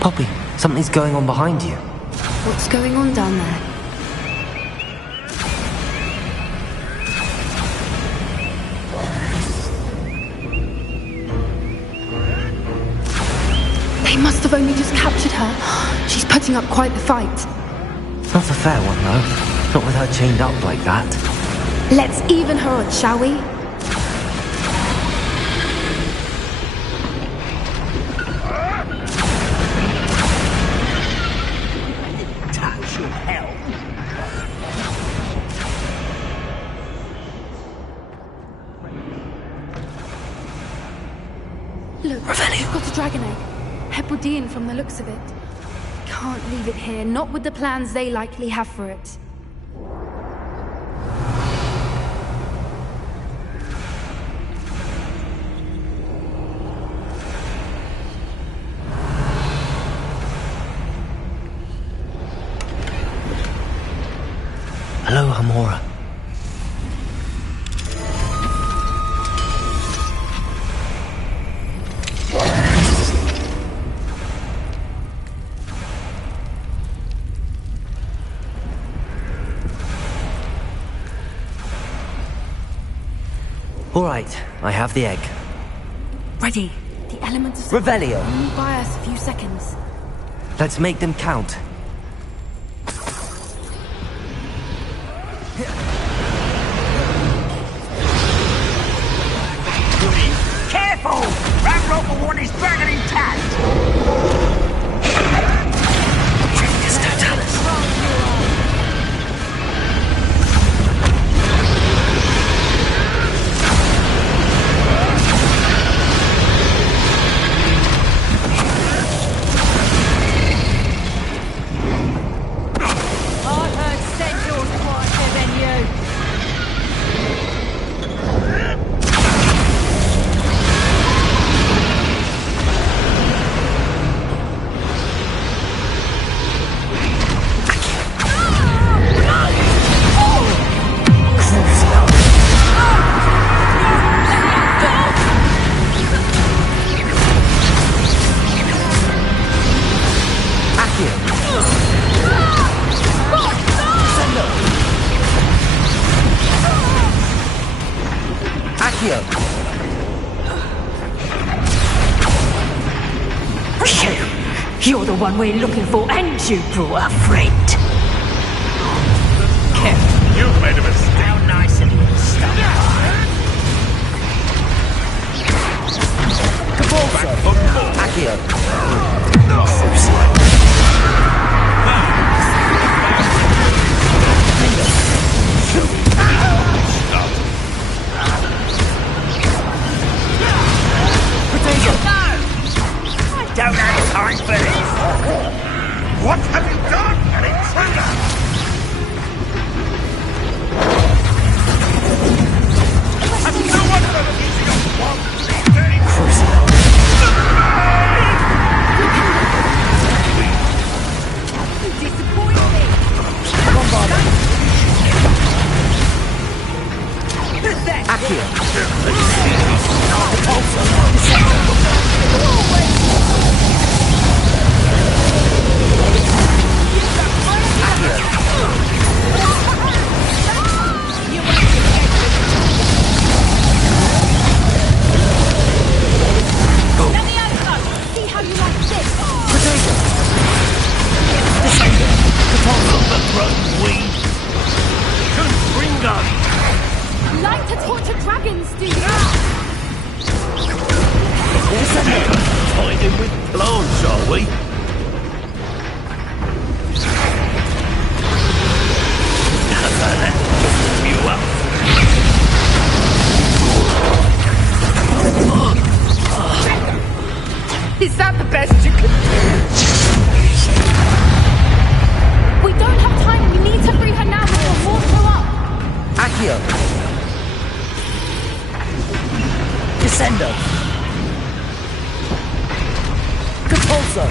Poppy, something's going on behind you. What's going on down there? They must have only just captured her. She's putting up quite the fight. Not a fair one, though. Not with her chained up like that. Let's even her odds, shall we? Look, we've got a dragon egg. Hebridean from the looks of it. Can't leave it here, not with the plans they likely have for it. Hello, Hamora. right, I have the egg. Ready. The elements of Revelio. only buy us a few seconds. Let's make them count. Careful! Ramrock will want his dragon intact! Genius Totalis. I've heard Centaur's quieter than you. You're the one we're looking for, and you brought a friend. You've made a mistake. How nice of you to stop Don't have time for this! What have you done? An intruder! Have no one heard of using a wand these days? You disappoint me. Like to torture dragons, do you? Fighting with plants, are we? You up? Is that the best you can do? We don't have time. We need to free her now before more show up. Accio. Descendo. Compulso.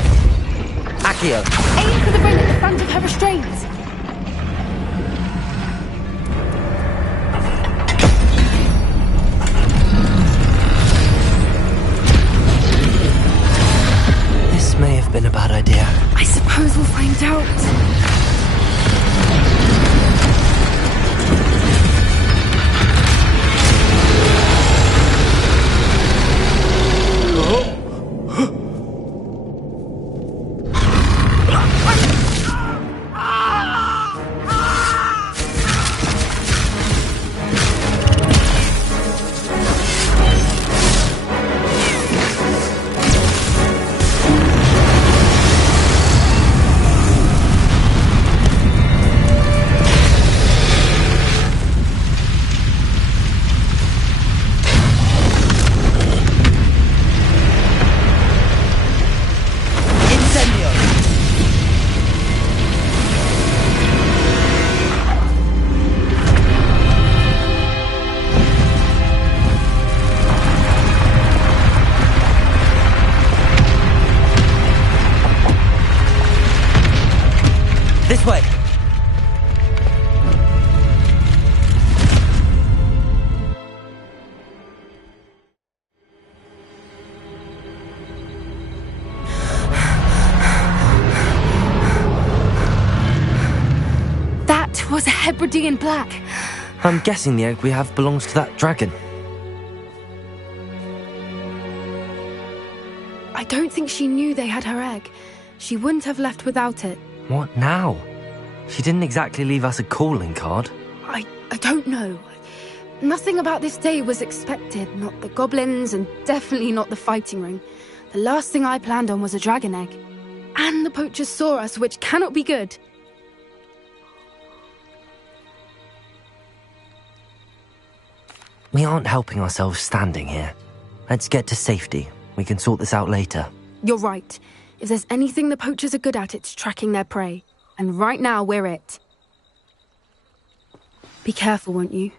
Accio. Aim for the ring at the front of her restraints. This may have been a bad idea. I suppose we'll find out. This way. That was a Hebridean black. I'm guessing the egg we have belongs to that dragon. I don't think she knew they had her egg. She wouldn't have left without it. What now? She didn't exactly leave us a calling card. I don't know. Nothing about this day was expected. Not the goblins, and definitely not the fighting ring. The last thing I planned on was a dragon egg. And the poachers saw us, which cannot be good. We aren't helping ourselves standing here. Let's get to safety. We can sort this out later. You're right. If there's anything the poachers are good at, it's tracking their prey. And right now, we're it. Be careful, won't you?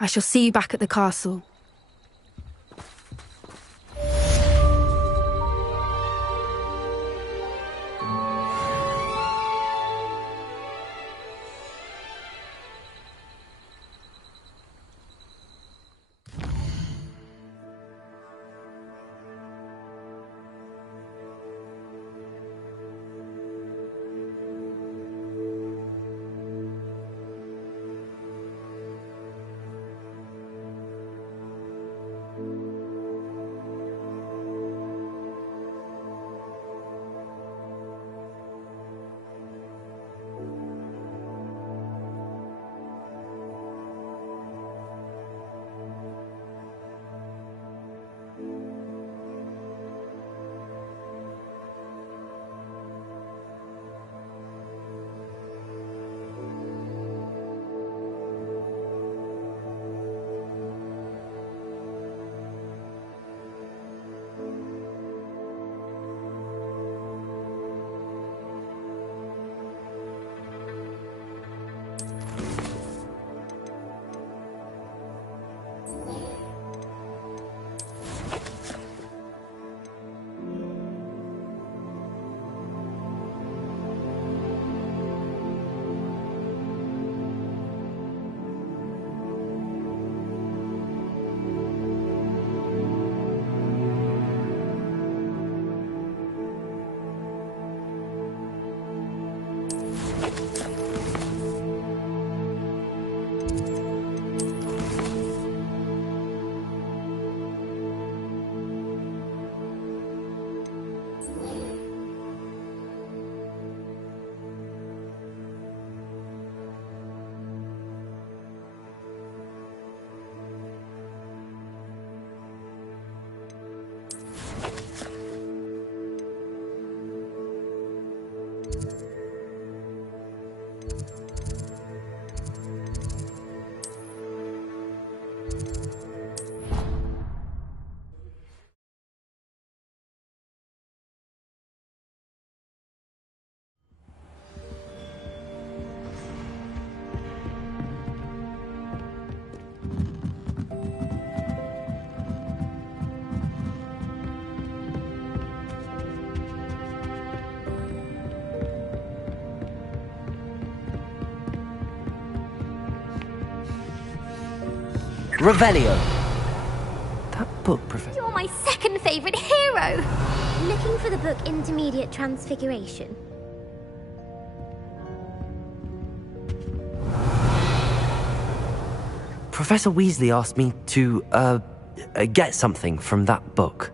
I shall see you back at the castle. Revelio. That book, Professor. You're my second favourite hero! Looking for the book Intermediate Transfiguration. Professor Weasley asked me to, get something from that book.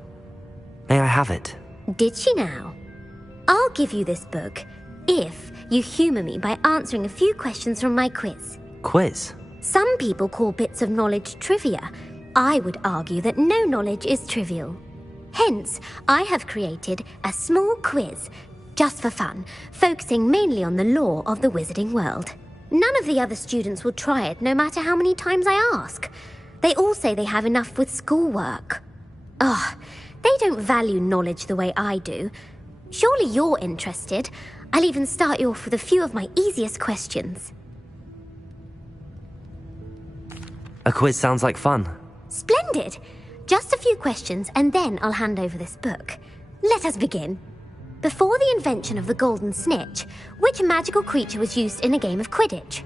May I have it? Did she now? I'll give you this book if you humour me by answering a few questions from my quiz. Quiz? Some people call bits of knowledge trivia. I would argue that no knowledge is trivial. Hence, I have created a small quiz, just for fun, focusing mainly on the lore of the wizarding world. None of the other students will try it, no matter how many times I ask. They all say they have enough with schoolwork. Ugh, they don't value knowledge the way I do. Surely you're interested. I'll even start you off with a few of my easiest questions. A quiz sounds like fun. Splendid! Just a few questions and then I'll hand over this book. Let us begin. Before the invention of the golden snitch, which magical creature was used in a game of Quidditch?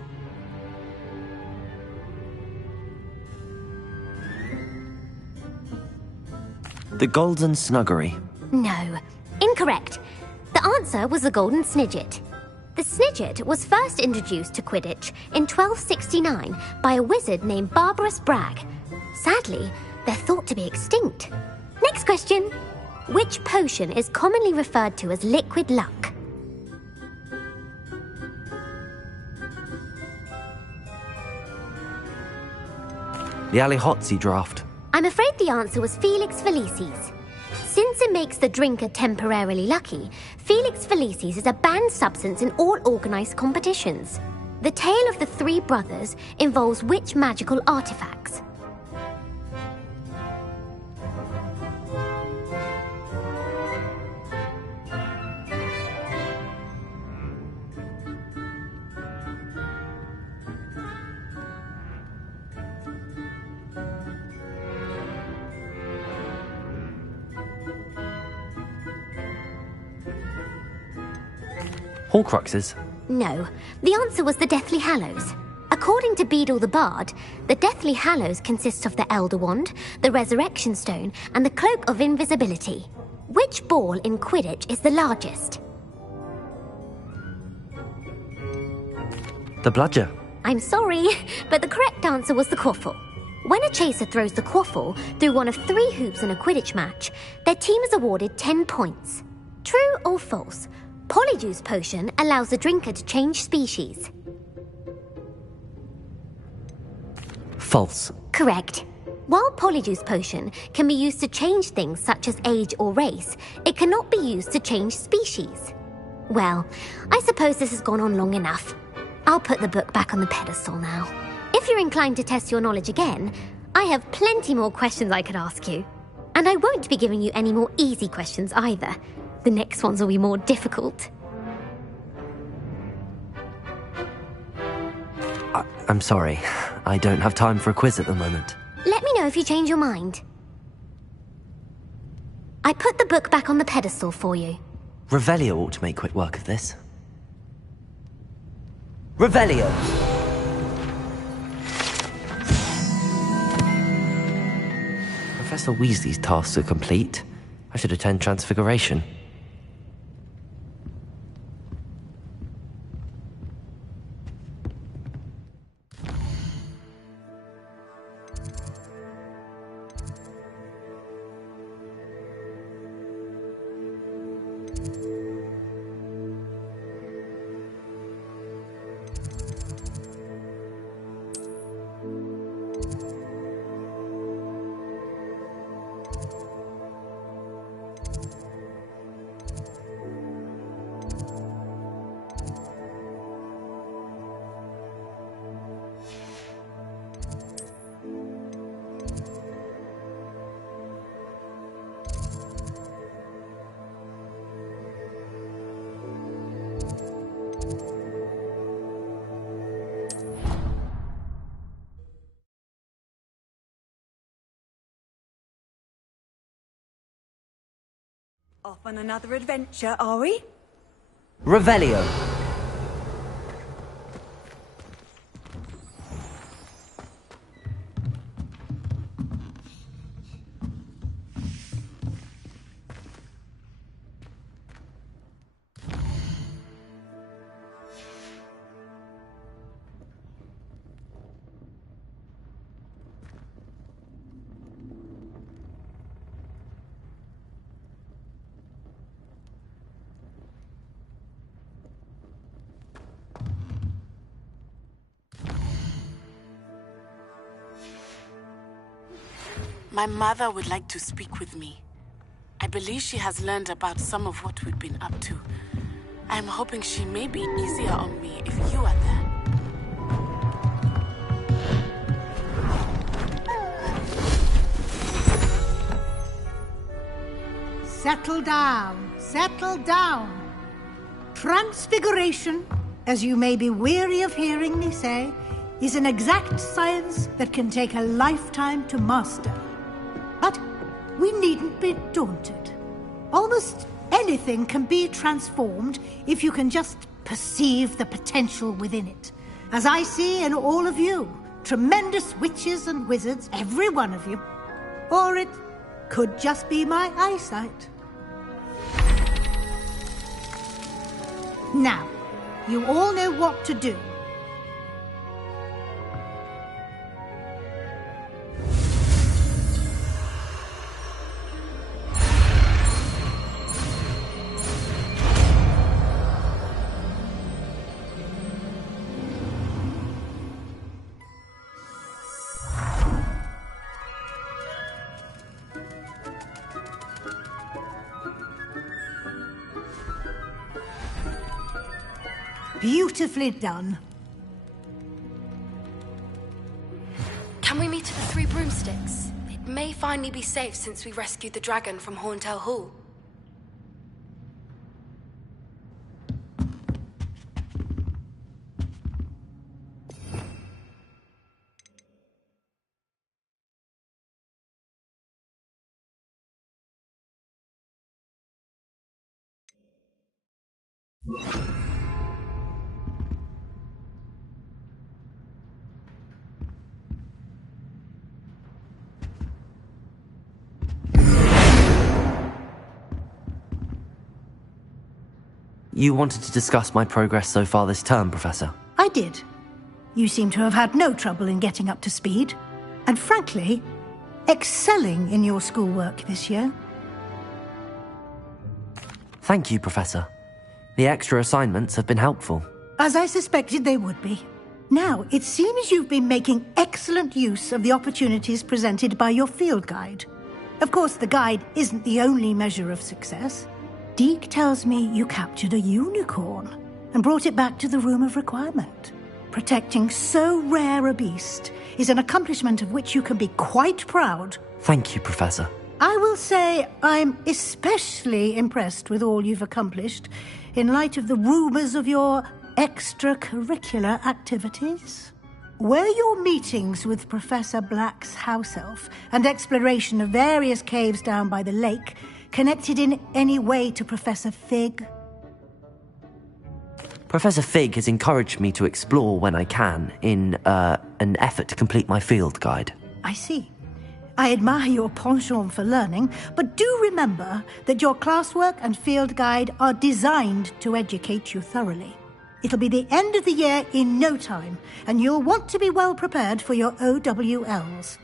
The Golden Snuggery. No. Incorrect. The answer was the golden snidget. The snidget was first introduced to Quidditch in 1269 by a wizard named Barbarous Bragg. Sadly, they're thought to be extinct. Next question. Which potion is commonly referred to as liquid luck? The Alihotzi draft. I'm afraid the answer was Felix Felicis. Since it makes the drinker temporarily lucky, Felix Felicis is a banned substance in all organized competitions. The tale of the three brothers involves which magical artifacts? Horcruxes. No, the answer was the Deathly Hallows. According to Beadle the Bard, the Deathly Hallows consists of the Elder Wand, the Resurrection Stone, and the Cloak of Invisibility. Which ball in Quidditch is the largest? The bludger. I'm sorry, but the correct answer was the quaffle. When a chaser throws the quaffle through one of 3 hoops in a Quidditch match, their team is awarded 10 points. True or false? Polyjuice Potion allows the drinker to change species. False. Correct. While Polyjuice Potion can be used to change things such as age or race, it cannot be used to change species. Well, I suppose this has gone on long enough. I'll put the book back on the pedestal now. If you're inclined to test your knowledge again, I have plenty more questions I could ask you. And I won't be giving you any more easy questions either. The next ones will be more difficult. I'm sorry. I don't have time for a quiz at the moment. Let me know if you change your mind. I put the book back on the pedestal for you. Revelio ought to make quick work of this. Revelio. Professor Weasley's tasks are complete. I should attend Transfiguration. Off on another adventure, are we? Revelio. My mother would like to speak with me. I believe she has learned about some of what we've been up to. I'm hoping she may be easier on me if you are there. Settle down, settle down. Transfiguration, as you may be weary of hearing me say, is an exact science that can take a lifetime to master. But we needn't be daunted. Almost anything can be transformed if you can just perceive the potential within it. As I see in all of you, tremendous witches and wizards, every one of you. Or it could just be my eyesight. Now, you all know what to do. Beautifully done. Can we meet at the Three Broomsticks? It may finally be safe since we rescued the dragon from Horntail Hall. You wanted to discuss my progress so far this term, Professor? I did. You seem to have had no trouble in getting up to speed. And frankly, excelling in your schoolwork this year. Thank you, Professor. The extra assignments have been helpful. As I suspected they would be. Now, it seems you've been making excellent use of the opportunities presented by your field guide. Of course, the guide isn't the only measure of success. Deke tells me you captured a unicorn and brought it back to the Room of Requirement. Protecting so rare a beast is an accomplishment of which you can be quite proud. Thank you, Professor. I will say I'm especially impressed with all you've accomplished in light of the rumors of your extracurricular activities. Were your meetings with Professor Black's house elf and exploration of various caves down by the lake connected in any way to Professor Fig? Professor Fig has encouraged me to explore when I can in an effort to complete my field guide. I see. I admire your penchant for learning, but do remember that your classwork and field guide are designed to educate you thoroughly. It'll be the end of the year in no time, and you'll want to be well prepared for your OWLs.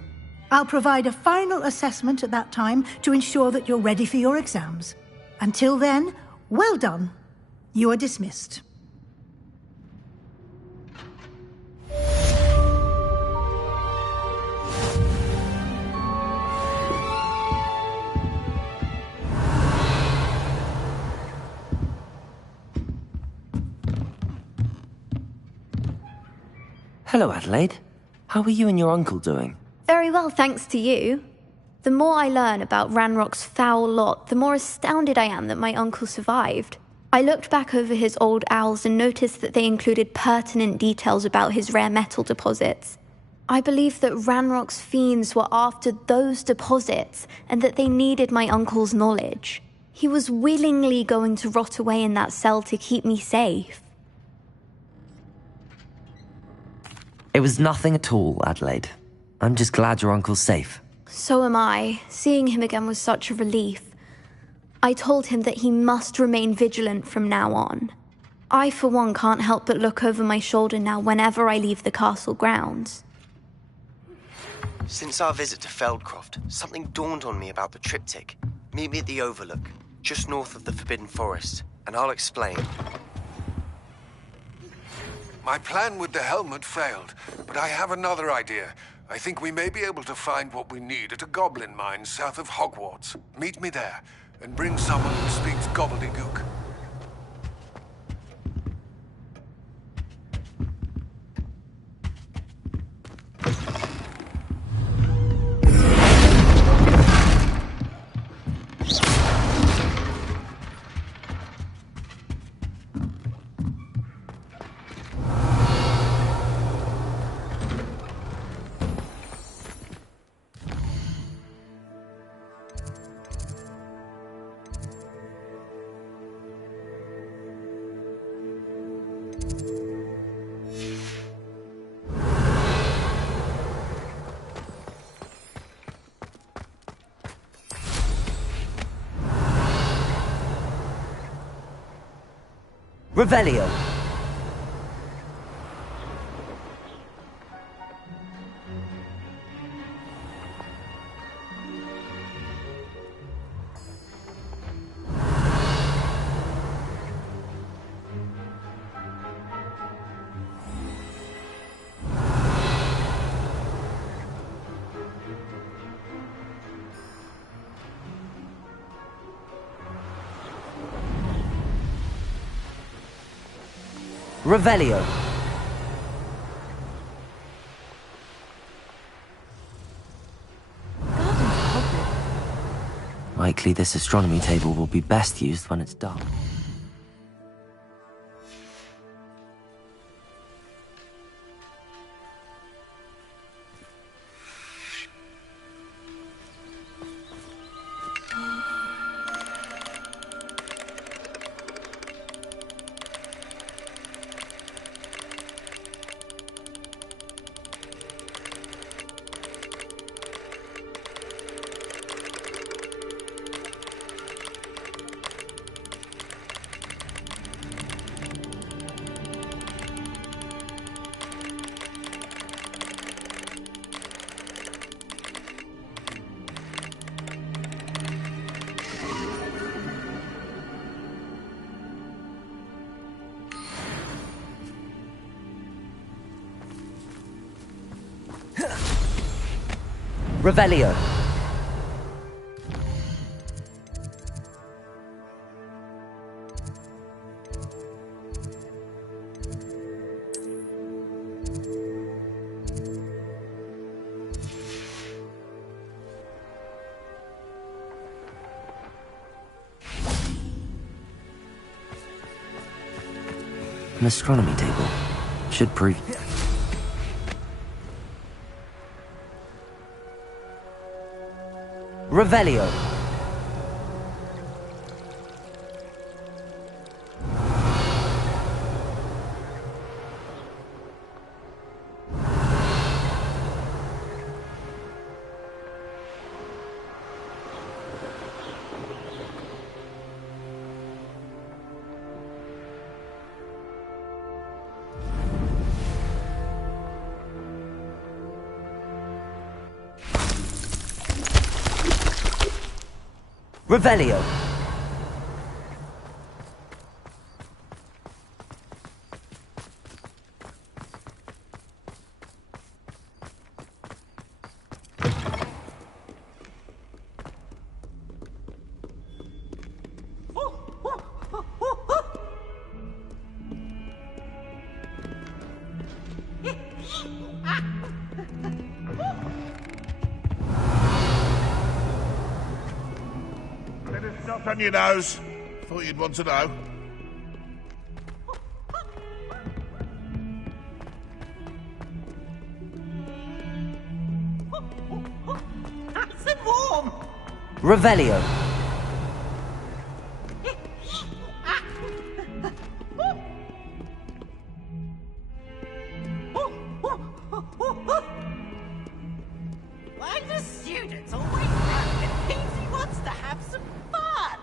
I'll provide a final assessment at that time to ensure that you're ready for your exams. Until then, well done. You are dismissed. Hello, Adelaide. How are you and your uncle doing? Very well, thanks to you. The more I learn about Ranrock's foul lot, the more astounded I am that my uncle survived. I looked back over his old owls and noticed that they included pertinent details about his rare metal deposits. I believe that Ranrock's fiends were after those deposits and that they needed my uncle's knowledge. He was willingly going to rot away in that cell to keep me safe. It was nothing at all, Adelaide. I'm just glad your uncle's safe. So am I. Seeing him again was such a relief. I told him that he must remain vigilant from now on. I, for one, can't help but look over my shoulder now whenever I leave the castle grounds. Since our visit to Feldcroft, something dawned on me about the triptych. Meet me at the Overlook, just north of the Forbidden Forest, and I'll explain. My plan with the helmet failed, but I have another idea. I think we may be able to find what we need at a goblin mine south of Hogwarts. Meet me there, and bring someone who speaks gobbledygook. Revelio. Revelio. Likely this astronomy table will be best used when it's dark. Revelio. An astronomy table. Should prove... Revelio. Revelio. Not on your nose. Thought you'd want to know. Nice and warm. Revelio. Why do students always ask if Peasy wants to have some fun?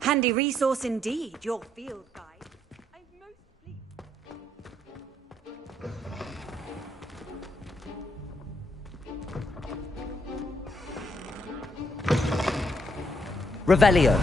Handy resource indeed, your field guide. Revelio.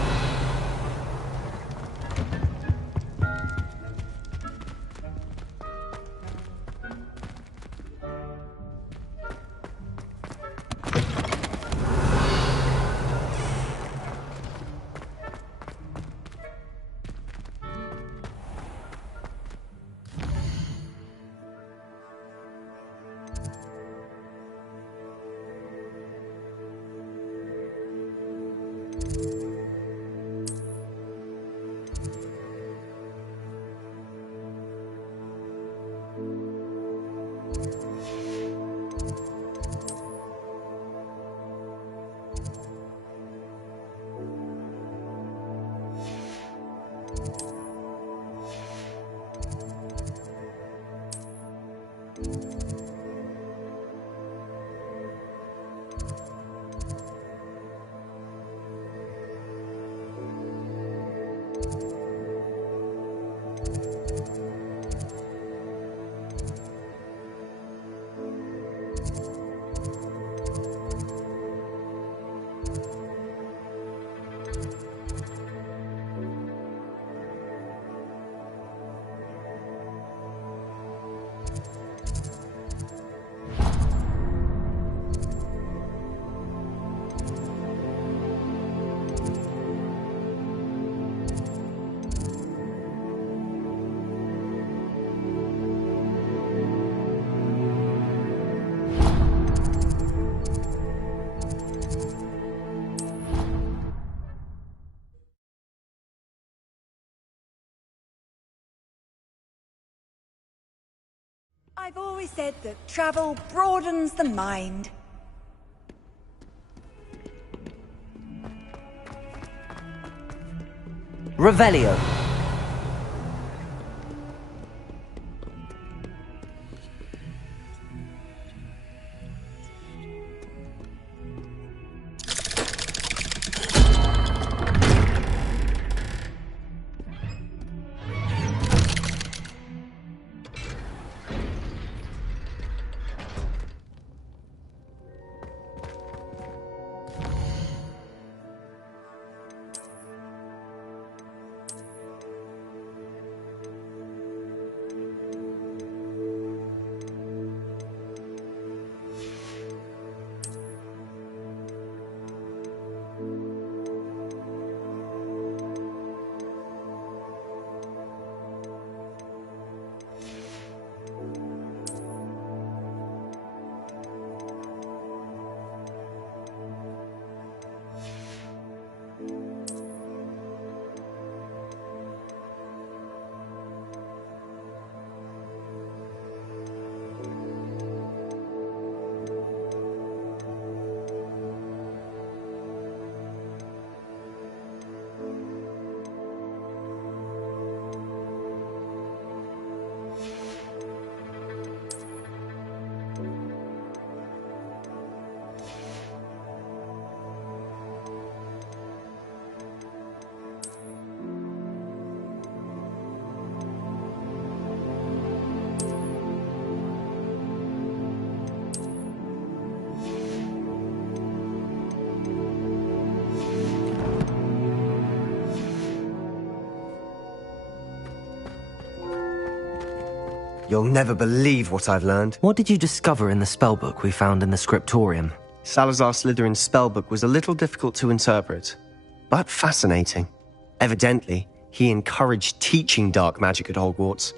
I've always said that travel broadens the mind. Revelio. You'll never believe what I've learned. What did you discover in the spellbook we found in the scriptorium? Salazar Slytherin's spellbook was a little difficult to interpret, but fascinating. Evidently, he encouraged teaching dark magic at Hogwarts.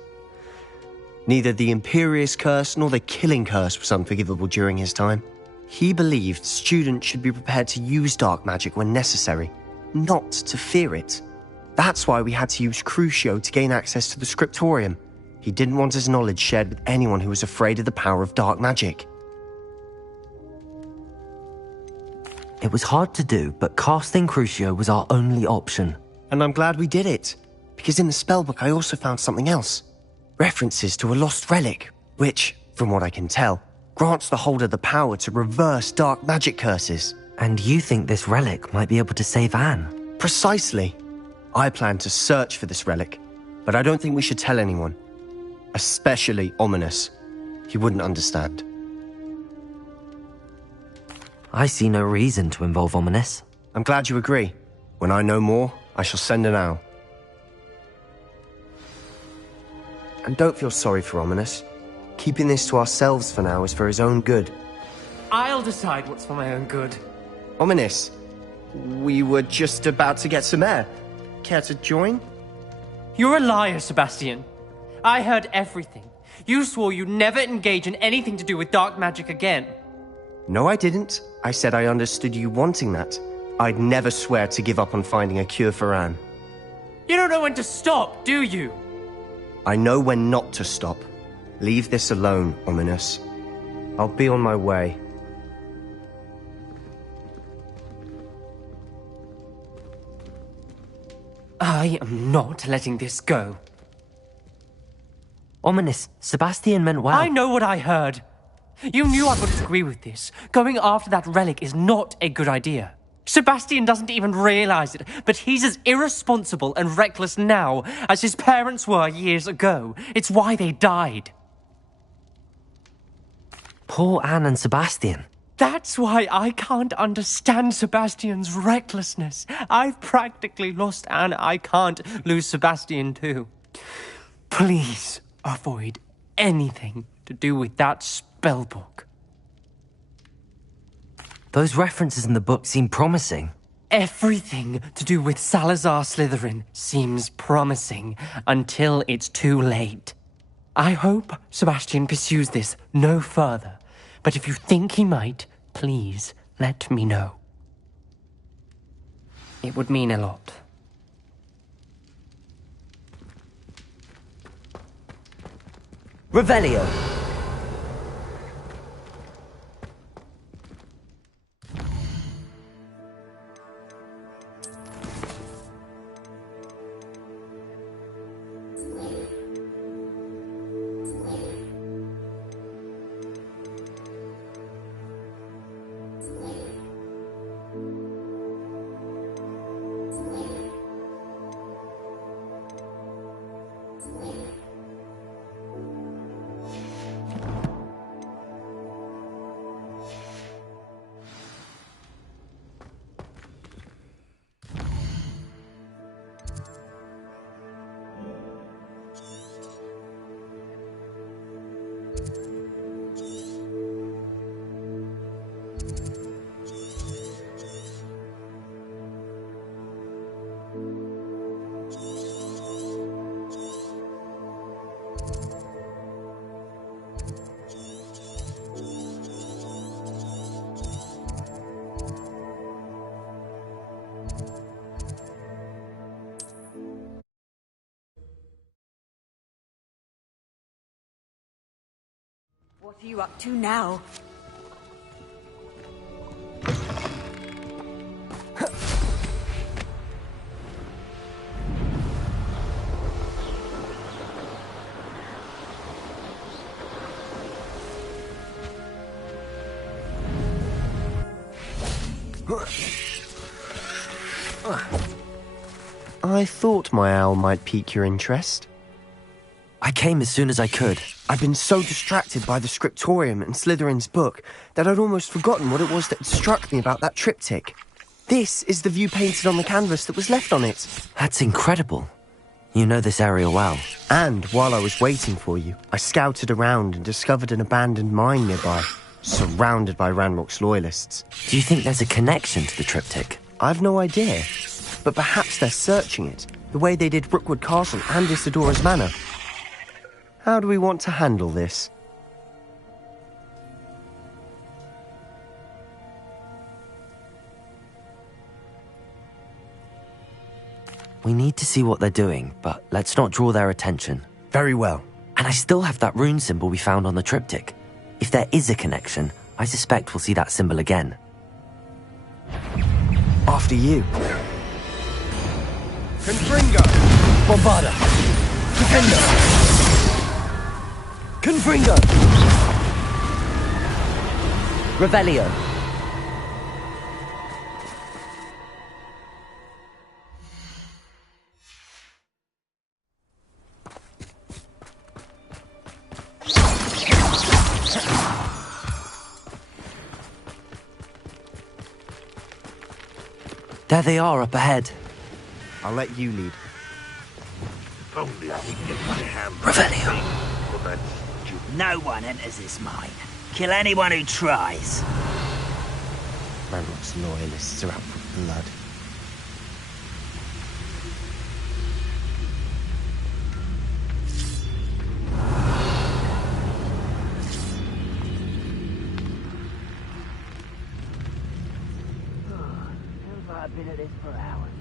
Neither the Imperious Curse nor the Killing Curse was unforgivable during his time. He believed students should be prepared to use dark magic when necessary, not to fear it. That's why we had to use Crucio to gain access to the scriptorium. He didn't want his knowledge shared with anyone who was afraid of the power of dark magic. It was hard to do, but casting Crucio was our only option. And I'm glad we did it, because in the spellbook I also found something else. References to a lost relic, which, from what I can tell, grants the holder the power to reverse dark magic curses. And you think this relic might be able to save Anne? Precisely. I plan to search for this relic, but I don't think we should tell anyone. Especially Ominous. He wouldn't understand. I see no reason to involve Ominous. I'm glad you agree. When I know more, I shall send an owl. And don't feel sorry for Ominous. Keeping this to ourselves for now is for his own good. I'll decide what's for my own good. Ominous, we were just about to get some air. Care to join? You're a liar, Sebastian. I heard everything. You swore you'd never engage in anything to do with dark magic again. No, I didn't. I said I understood you wanting that. I'd never swear to give up on finding a cure for Anne. You don't know when to stop, do you? I know when not to stop. Leave this alone, Ominous. I'll be on my way. I am not letting this go. Ominous, Sebastian meant well. I know what I heard. You knew I wouldn't agree with this. Going after that relic is not a good idea. Sebastian doesn't even realize it, but he's as irresponsible and reckless now as his parents were years ago. It's why they died. Poor Anne and Sebastian. That's why I can't understand Sebastian's recklessness. I've practically lost Anne. I can't lose Sebastian too. Please avoid anything to do with that spellbook. Those references in the book seem promising. Everything to do with Salazar Slytherin seems promising until it's too late. I hope Sebastian pursues this no further, but if you think he might, please let me know. It would mean a lot. Revelio. What are you up to now? I thought my owl might pique your interest. I came as soon as I could. I've been so distracted by the scriptorium and Slytherin's book that I'd almost forgotten what it was that struck me about that triptych. This is the view painted on the canvas that was left on it. That's incredible. You know this area well. And while I was waiting for you, I scouted around and discovered an abandoned mine nearby, surrounded by Ranrock's loyalists. Do you think there's a connection to the triptych? I've no idea, but perhaps they're searching it, the way they did Rookwood Castle and Isidora's Manor. How do we want to handle this? We need to see what they're doing, but let's not draw their attention. Very well. And I still have that rune symbol we found on the triptych. If there is a connection, I suspect we'll see that symbol again. After you. Confringo! Bombarda! Defender! Confringo! Revelio! There they are up ahead. I'll let you lead. If only I could get my hand Revelio. on that. No one enters this mine. Kill anyone who tries. Ranrock's loyalists are out for blood. I've been at this for hours.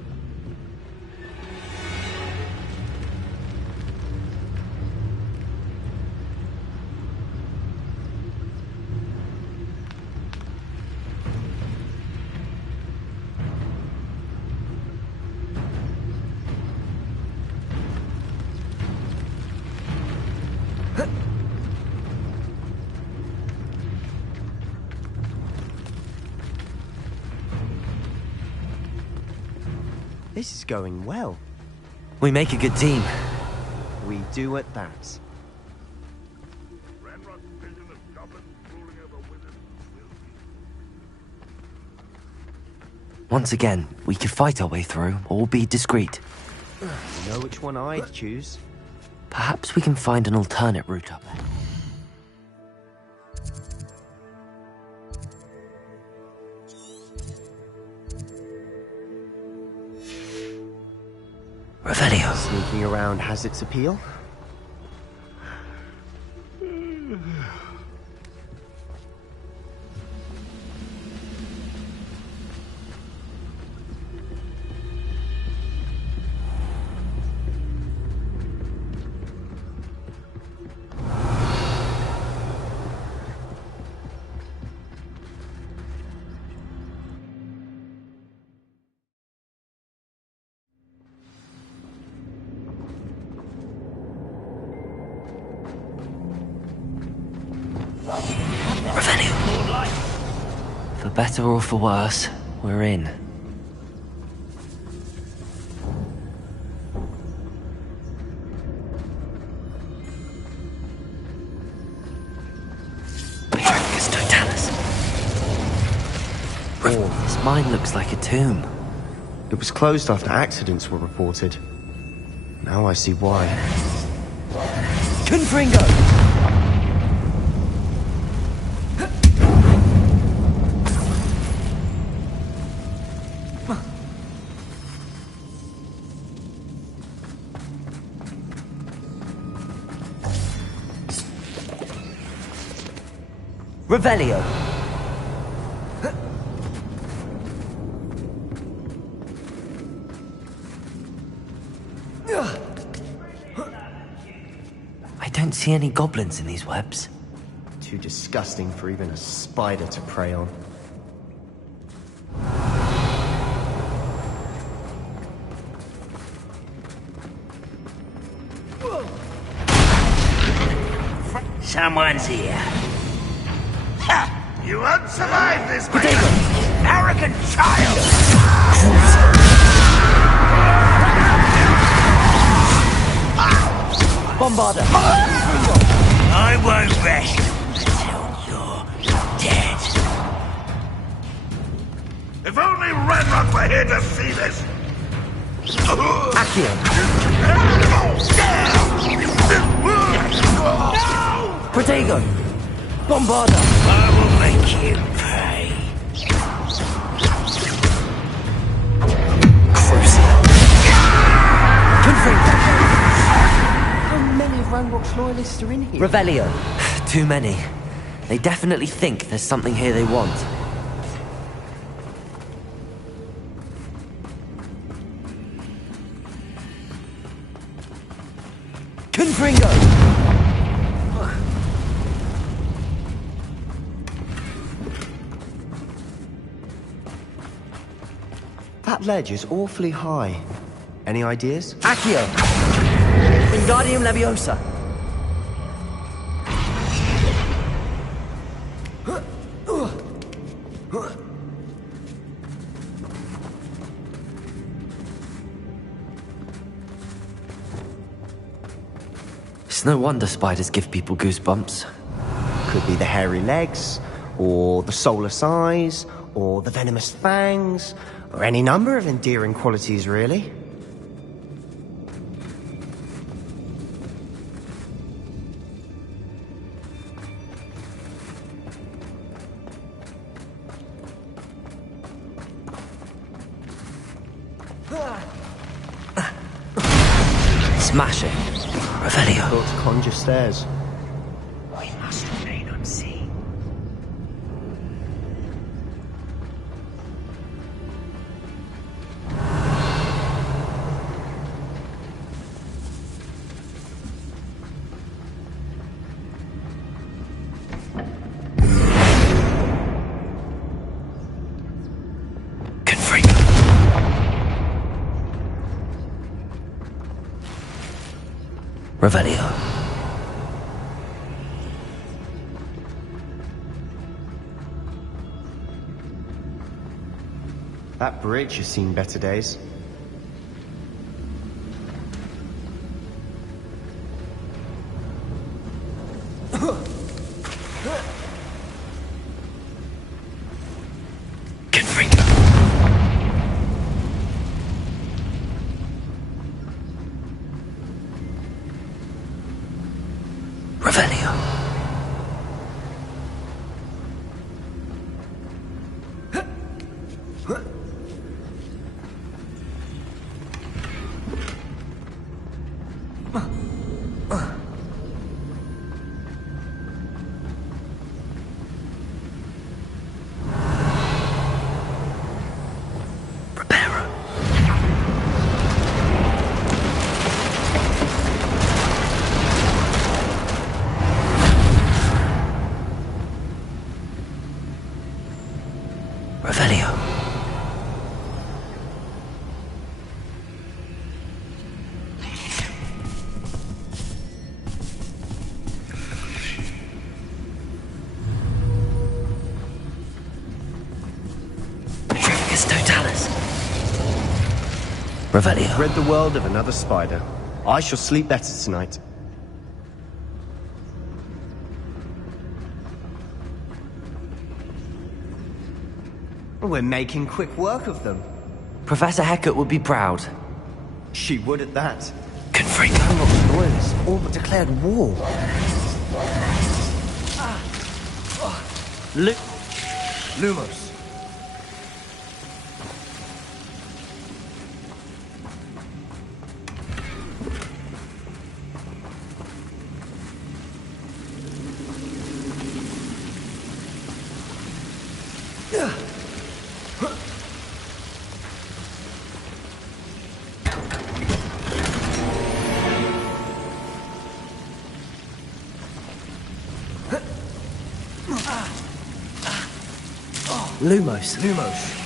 This is going well. We make a good team. We do at that. Once again, we could fight our way through, or be discreet. You know which one I'd choose? Perhaps we can find an alternate route up there. Revelio. Sneaking around has its appeal. Revelio. For better or for worse, we're in. This mine looks like a tomb. It was closed after accidents were reported. Now I see why. Confringo! Revelio. I don't see any goblins in these webs. Too disgusting for even a spider to prey on. Someone's here. Ha! You won't survive this, my arrogant child! Bombarder! I won't rest until you're dead. If only Ranrock were here to see this! Accio! Protego! Bombarder! I will make you pay. How many of Ranrock's loyalists are in here? Revelio. Too many. They definitely think there's something here they want. Confringo! That ledge is awfully high. Any ideas? Accio! Wingardium Leviosa! It's no wonder spiders give people goosebumps. Could be the hairy legs, or the soulless eyes, or the venomous fangs, or any number of endearing qualities, really. Smash it. Revelio. Thought to conjure stairs. We must remain unseen. Revelio. That bridge has seen better days. Revelio. Rid the world of another spider. I shall sleep better tonight. We're making quick work of them. Professor Hecat would be proud. She would at that. Confringo. Ranrock's loyalists all but declared war. Lumos. Lumos. Lumos.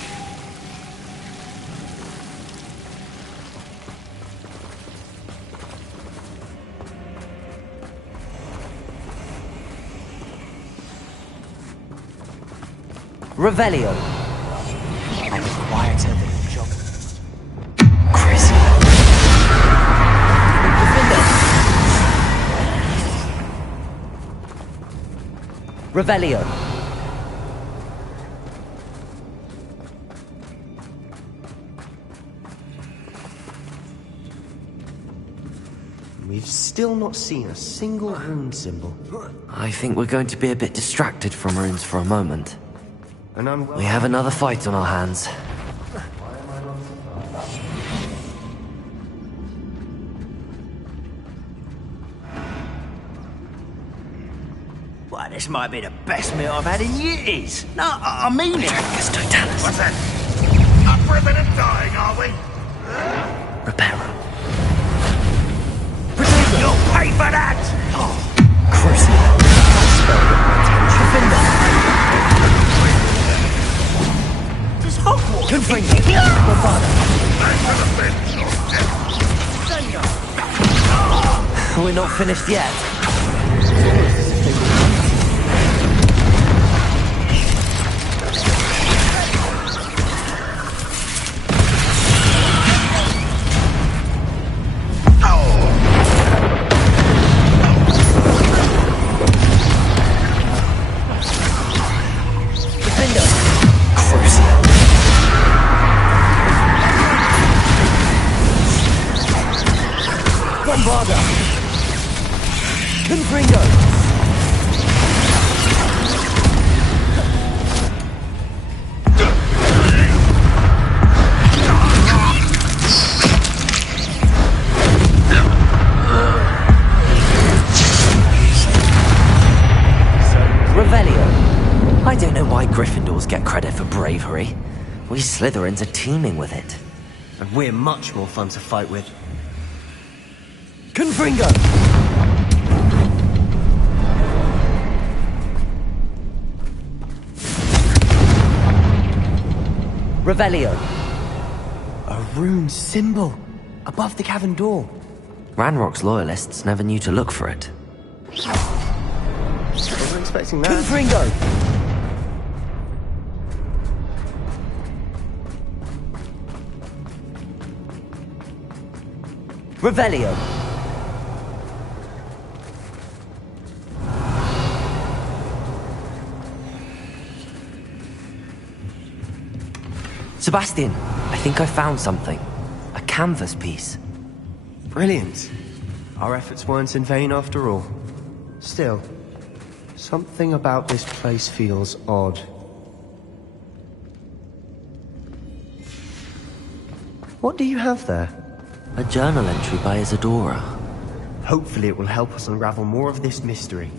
Revelio. I'm quieter than a job. Crazy. Revelio. We've still not seen a single rune symbol. I think we're going to be a bit distracted from runes for a moment. And We have another fight on our hands. Well, this might be the best meal I've had in years. No, I mean it. Just don't tell us. What's that? Up for a bit of dying, are we? Reparo. You'll pay for that! Crucible. Does Hogwarts... Confringo. We're not finished yet. Bombarda! Confringo! Revelio. I don't know why Gryffindors get credit for bravery. We Slytherins are teeming with it. And we're much more fun to fight with. Confringo! Revelio. A rune symbol above the cavern door. Ranrock's loyalists never knew to look for it. Wasn't expecting that. Confringo! Revelio. Sebastian, I think I found something. A canvas piece. Brilliant. Our efforts weren't in vain after all. Still, something about this place feels odd. What do you have there? A journal entry by Isadora. Hopefully it will help us unravel more of this mystery.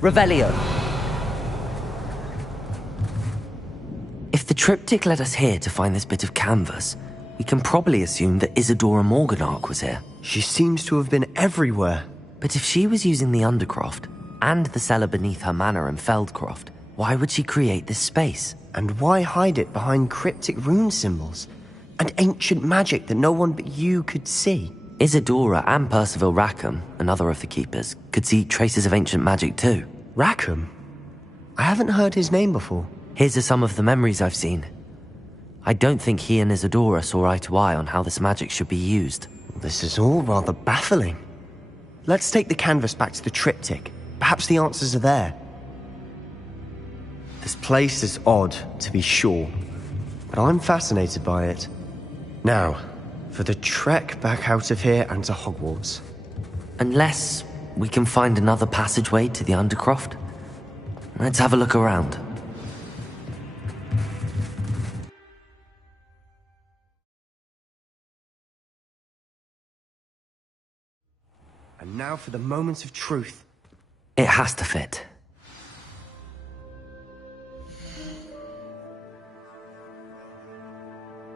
Revelio. If the triptych led us here to find this bit of canvas, we can probably assume that Isadora Morganach was here. She seems to have been everywhere. But if she was using the Undercroft, and the cellar beneath her manor in Feldcroft, why would she create this space? And why hide it behind cryptic rune symbols? And ancient magic that no one but you could see? Isadora and Percival Rackham, another of the Keepers, could see traces of ancient magic too. Rackham? I haven't heard his name before. Here's some of the memories I've seen. I don't think he and Isadora saw eye to eye on how this magic should be used. This is all rather baffling. Let's take the canvas back to the triptych. Perhaps the answers are there. This place is odd, to be sure, but I'm fascinated by it. Now, for the trek back out of here and to Hogwarts. Unless we can find another passageway to the Undercroft. Let's have a look around. And now for the moment of truth. It has to fit.